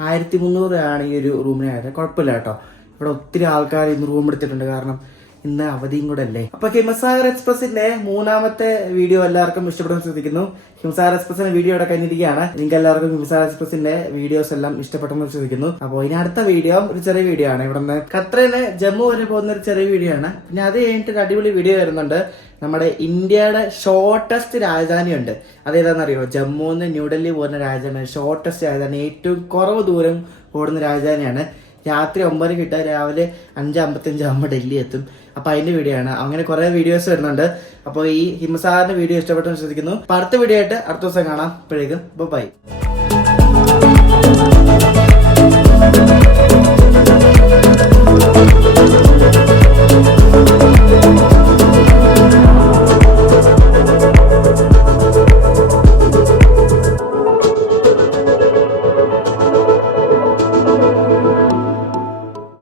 1300 ആണ് ഈ ഒരു റൂമിനായിട്ട്. കുഴപ്പമില്ല കേട്ടോ. ഇവിടെ ഒത്തിരി ആൾക്കാർ ഇന്ന് റൂം എടുത്തിട്ടുണ്ട്. കാരണം ഇന്ന് അവധിയും കൂടെ അല്ലേ. അപ്പൊ ഹിമസാഗർ എക്സ്പ്രസിന്റെ 3ാമത്തെ വീഡിയോ എല്ലാവർക്കും ഇഷ്ടപ്പെടുമെന്ന് ശ്രദ്ധിക്കുന്നു. ഹിമസാഗർ എക്സ്പ്രസിന്റെ വീഡിയോ ഇവിടെ കഴിഞ്ഞിരിക്കുകയാണ്. നിങ്ങൾക്ക് എല്ലാവർക്കും ഹിമസാഗർ എക്സ്പ്രസിന്റെ വീഡിയോസ് എല്ലാം ഇഷ്ടപ്പെട്ടെന്ന് ശ്രദ്ധിക്കുന്നു. അപ്പോൾ ഇനി അടുത്ത വീഡിയോ ഒരു ചെറിയ വീഡിയോ ആണ്. ഇവിടെ നിന്ന് ഖത്രയിലെ ജമ്മു വരെ പോകുന്ന ഒരു ചെറിയ വീഡിയോ ആണ്. പിന്നെ അത് കഴിഞ്ഞിട്ട് ഒരു അടിപൊളി വീഡിയോ വരുന്നുണ്ട്. നമ്മുടെ ഇന്ത്യയുടെ ഷോർട്ടസ്റ്റ് രാജധാനി ഉണ്ട്. അതേതാണെന്നറിയോ? ജമ്മുന്ന് ന്യൂഡൽഹി പോകുന്ന രാജധാനി, ഷോർട്ടസ്റ്റ് രാജധാനി, ഏറ്റവും കുറവ് ദൂരം ഓടുന്ന രാജധാനിയാണ്. രാത്രി 9 കിട്ടുക, രാവിലെ 5:55 ആകുമ്പോൾ ഡൽഹി എത്തും. അപ്പോൾ അതിൻ്റെ വീഡിയോ ആണ്. അങ്ങനെ കുറേ വീഡിയോസ് വരുന്നുണ്ട്. അപ്പോൾ ഈ ഹിമസാഗറിന്റെ വീഡിയോ ഇഷ്ടപ്പെട്ടെന്ന് ശ്രദ്ധിക്കുന്നു. അപ്പോൾ അടുത്ത വീഡിയോ ആയിട്ട് അടുത്ത ദിവസം കാണാം. അപ്പോഴേക്കും ബൈ.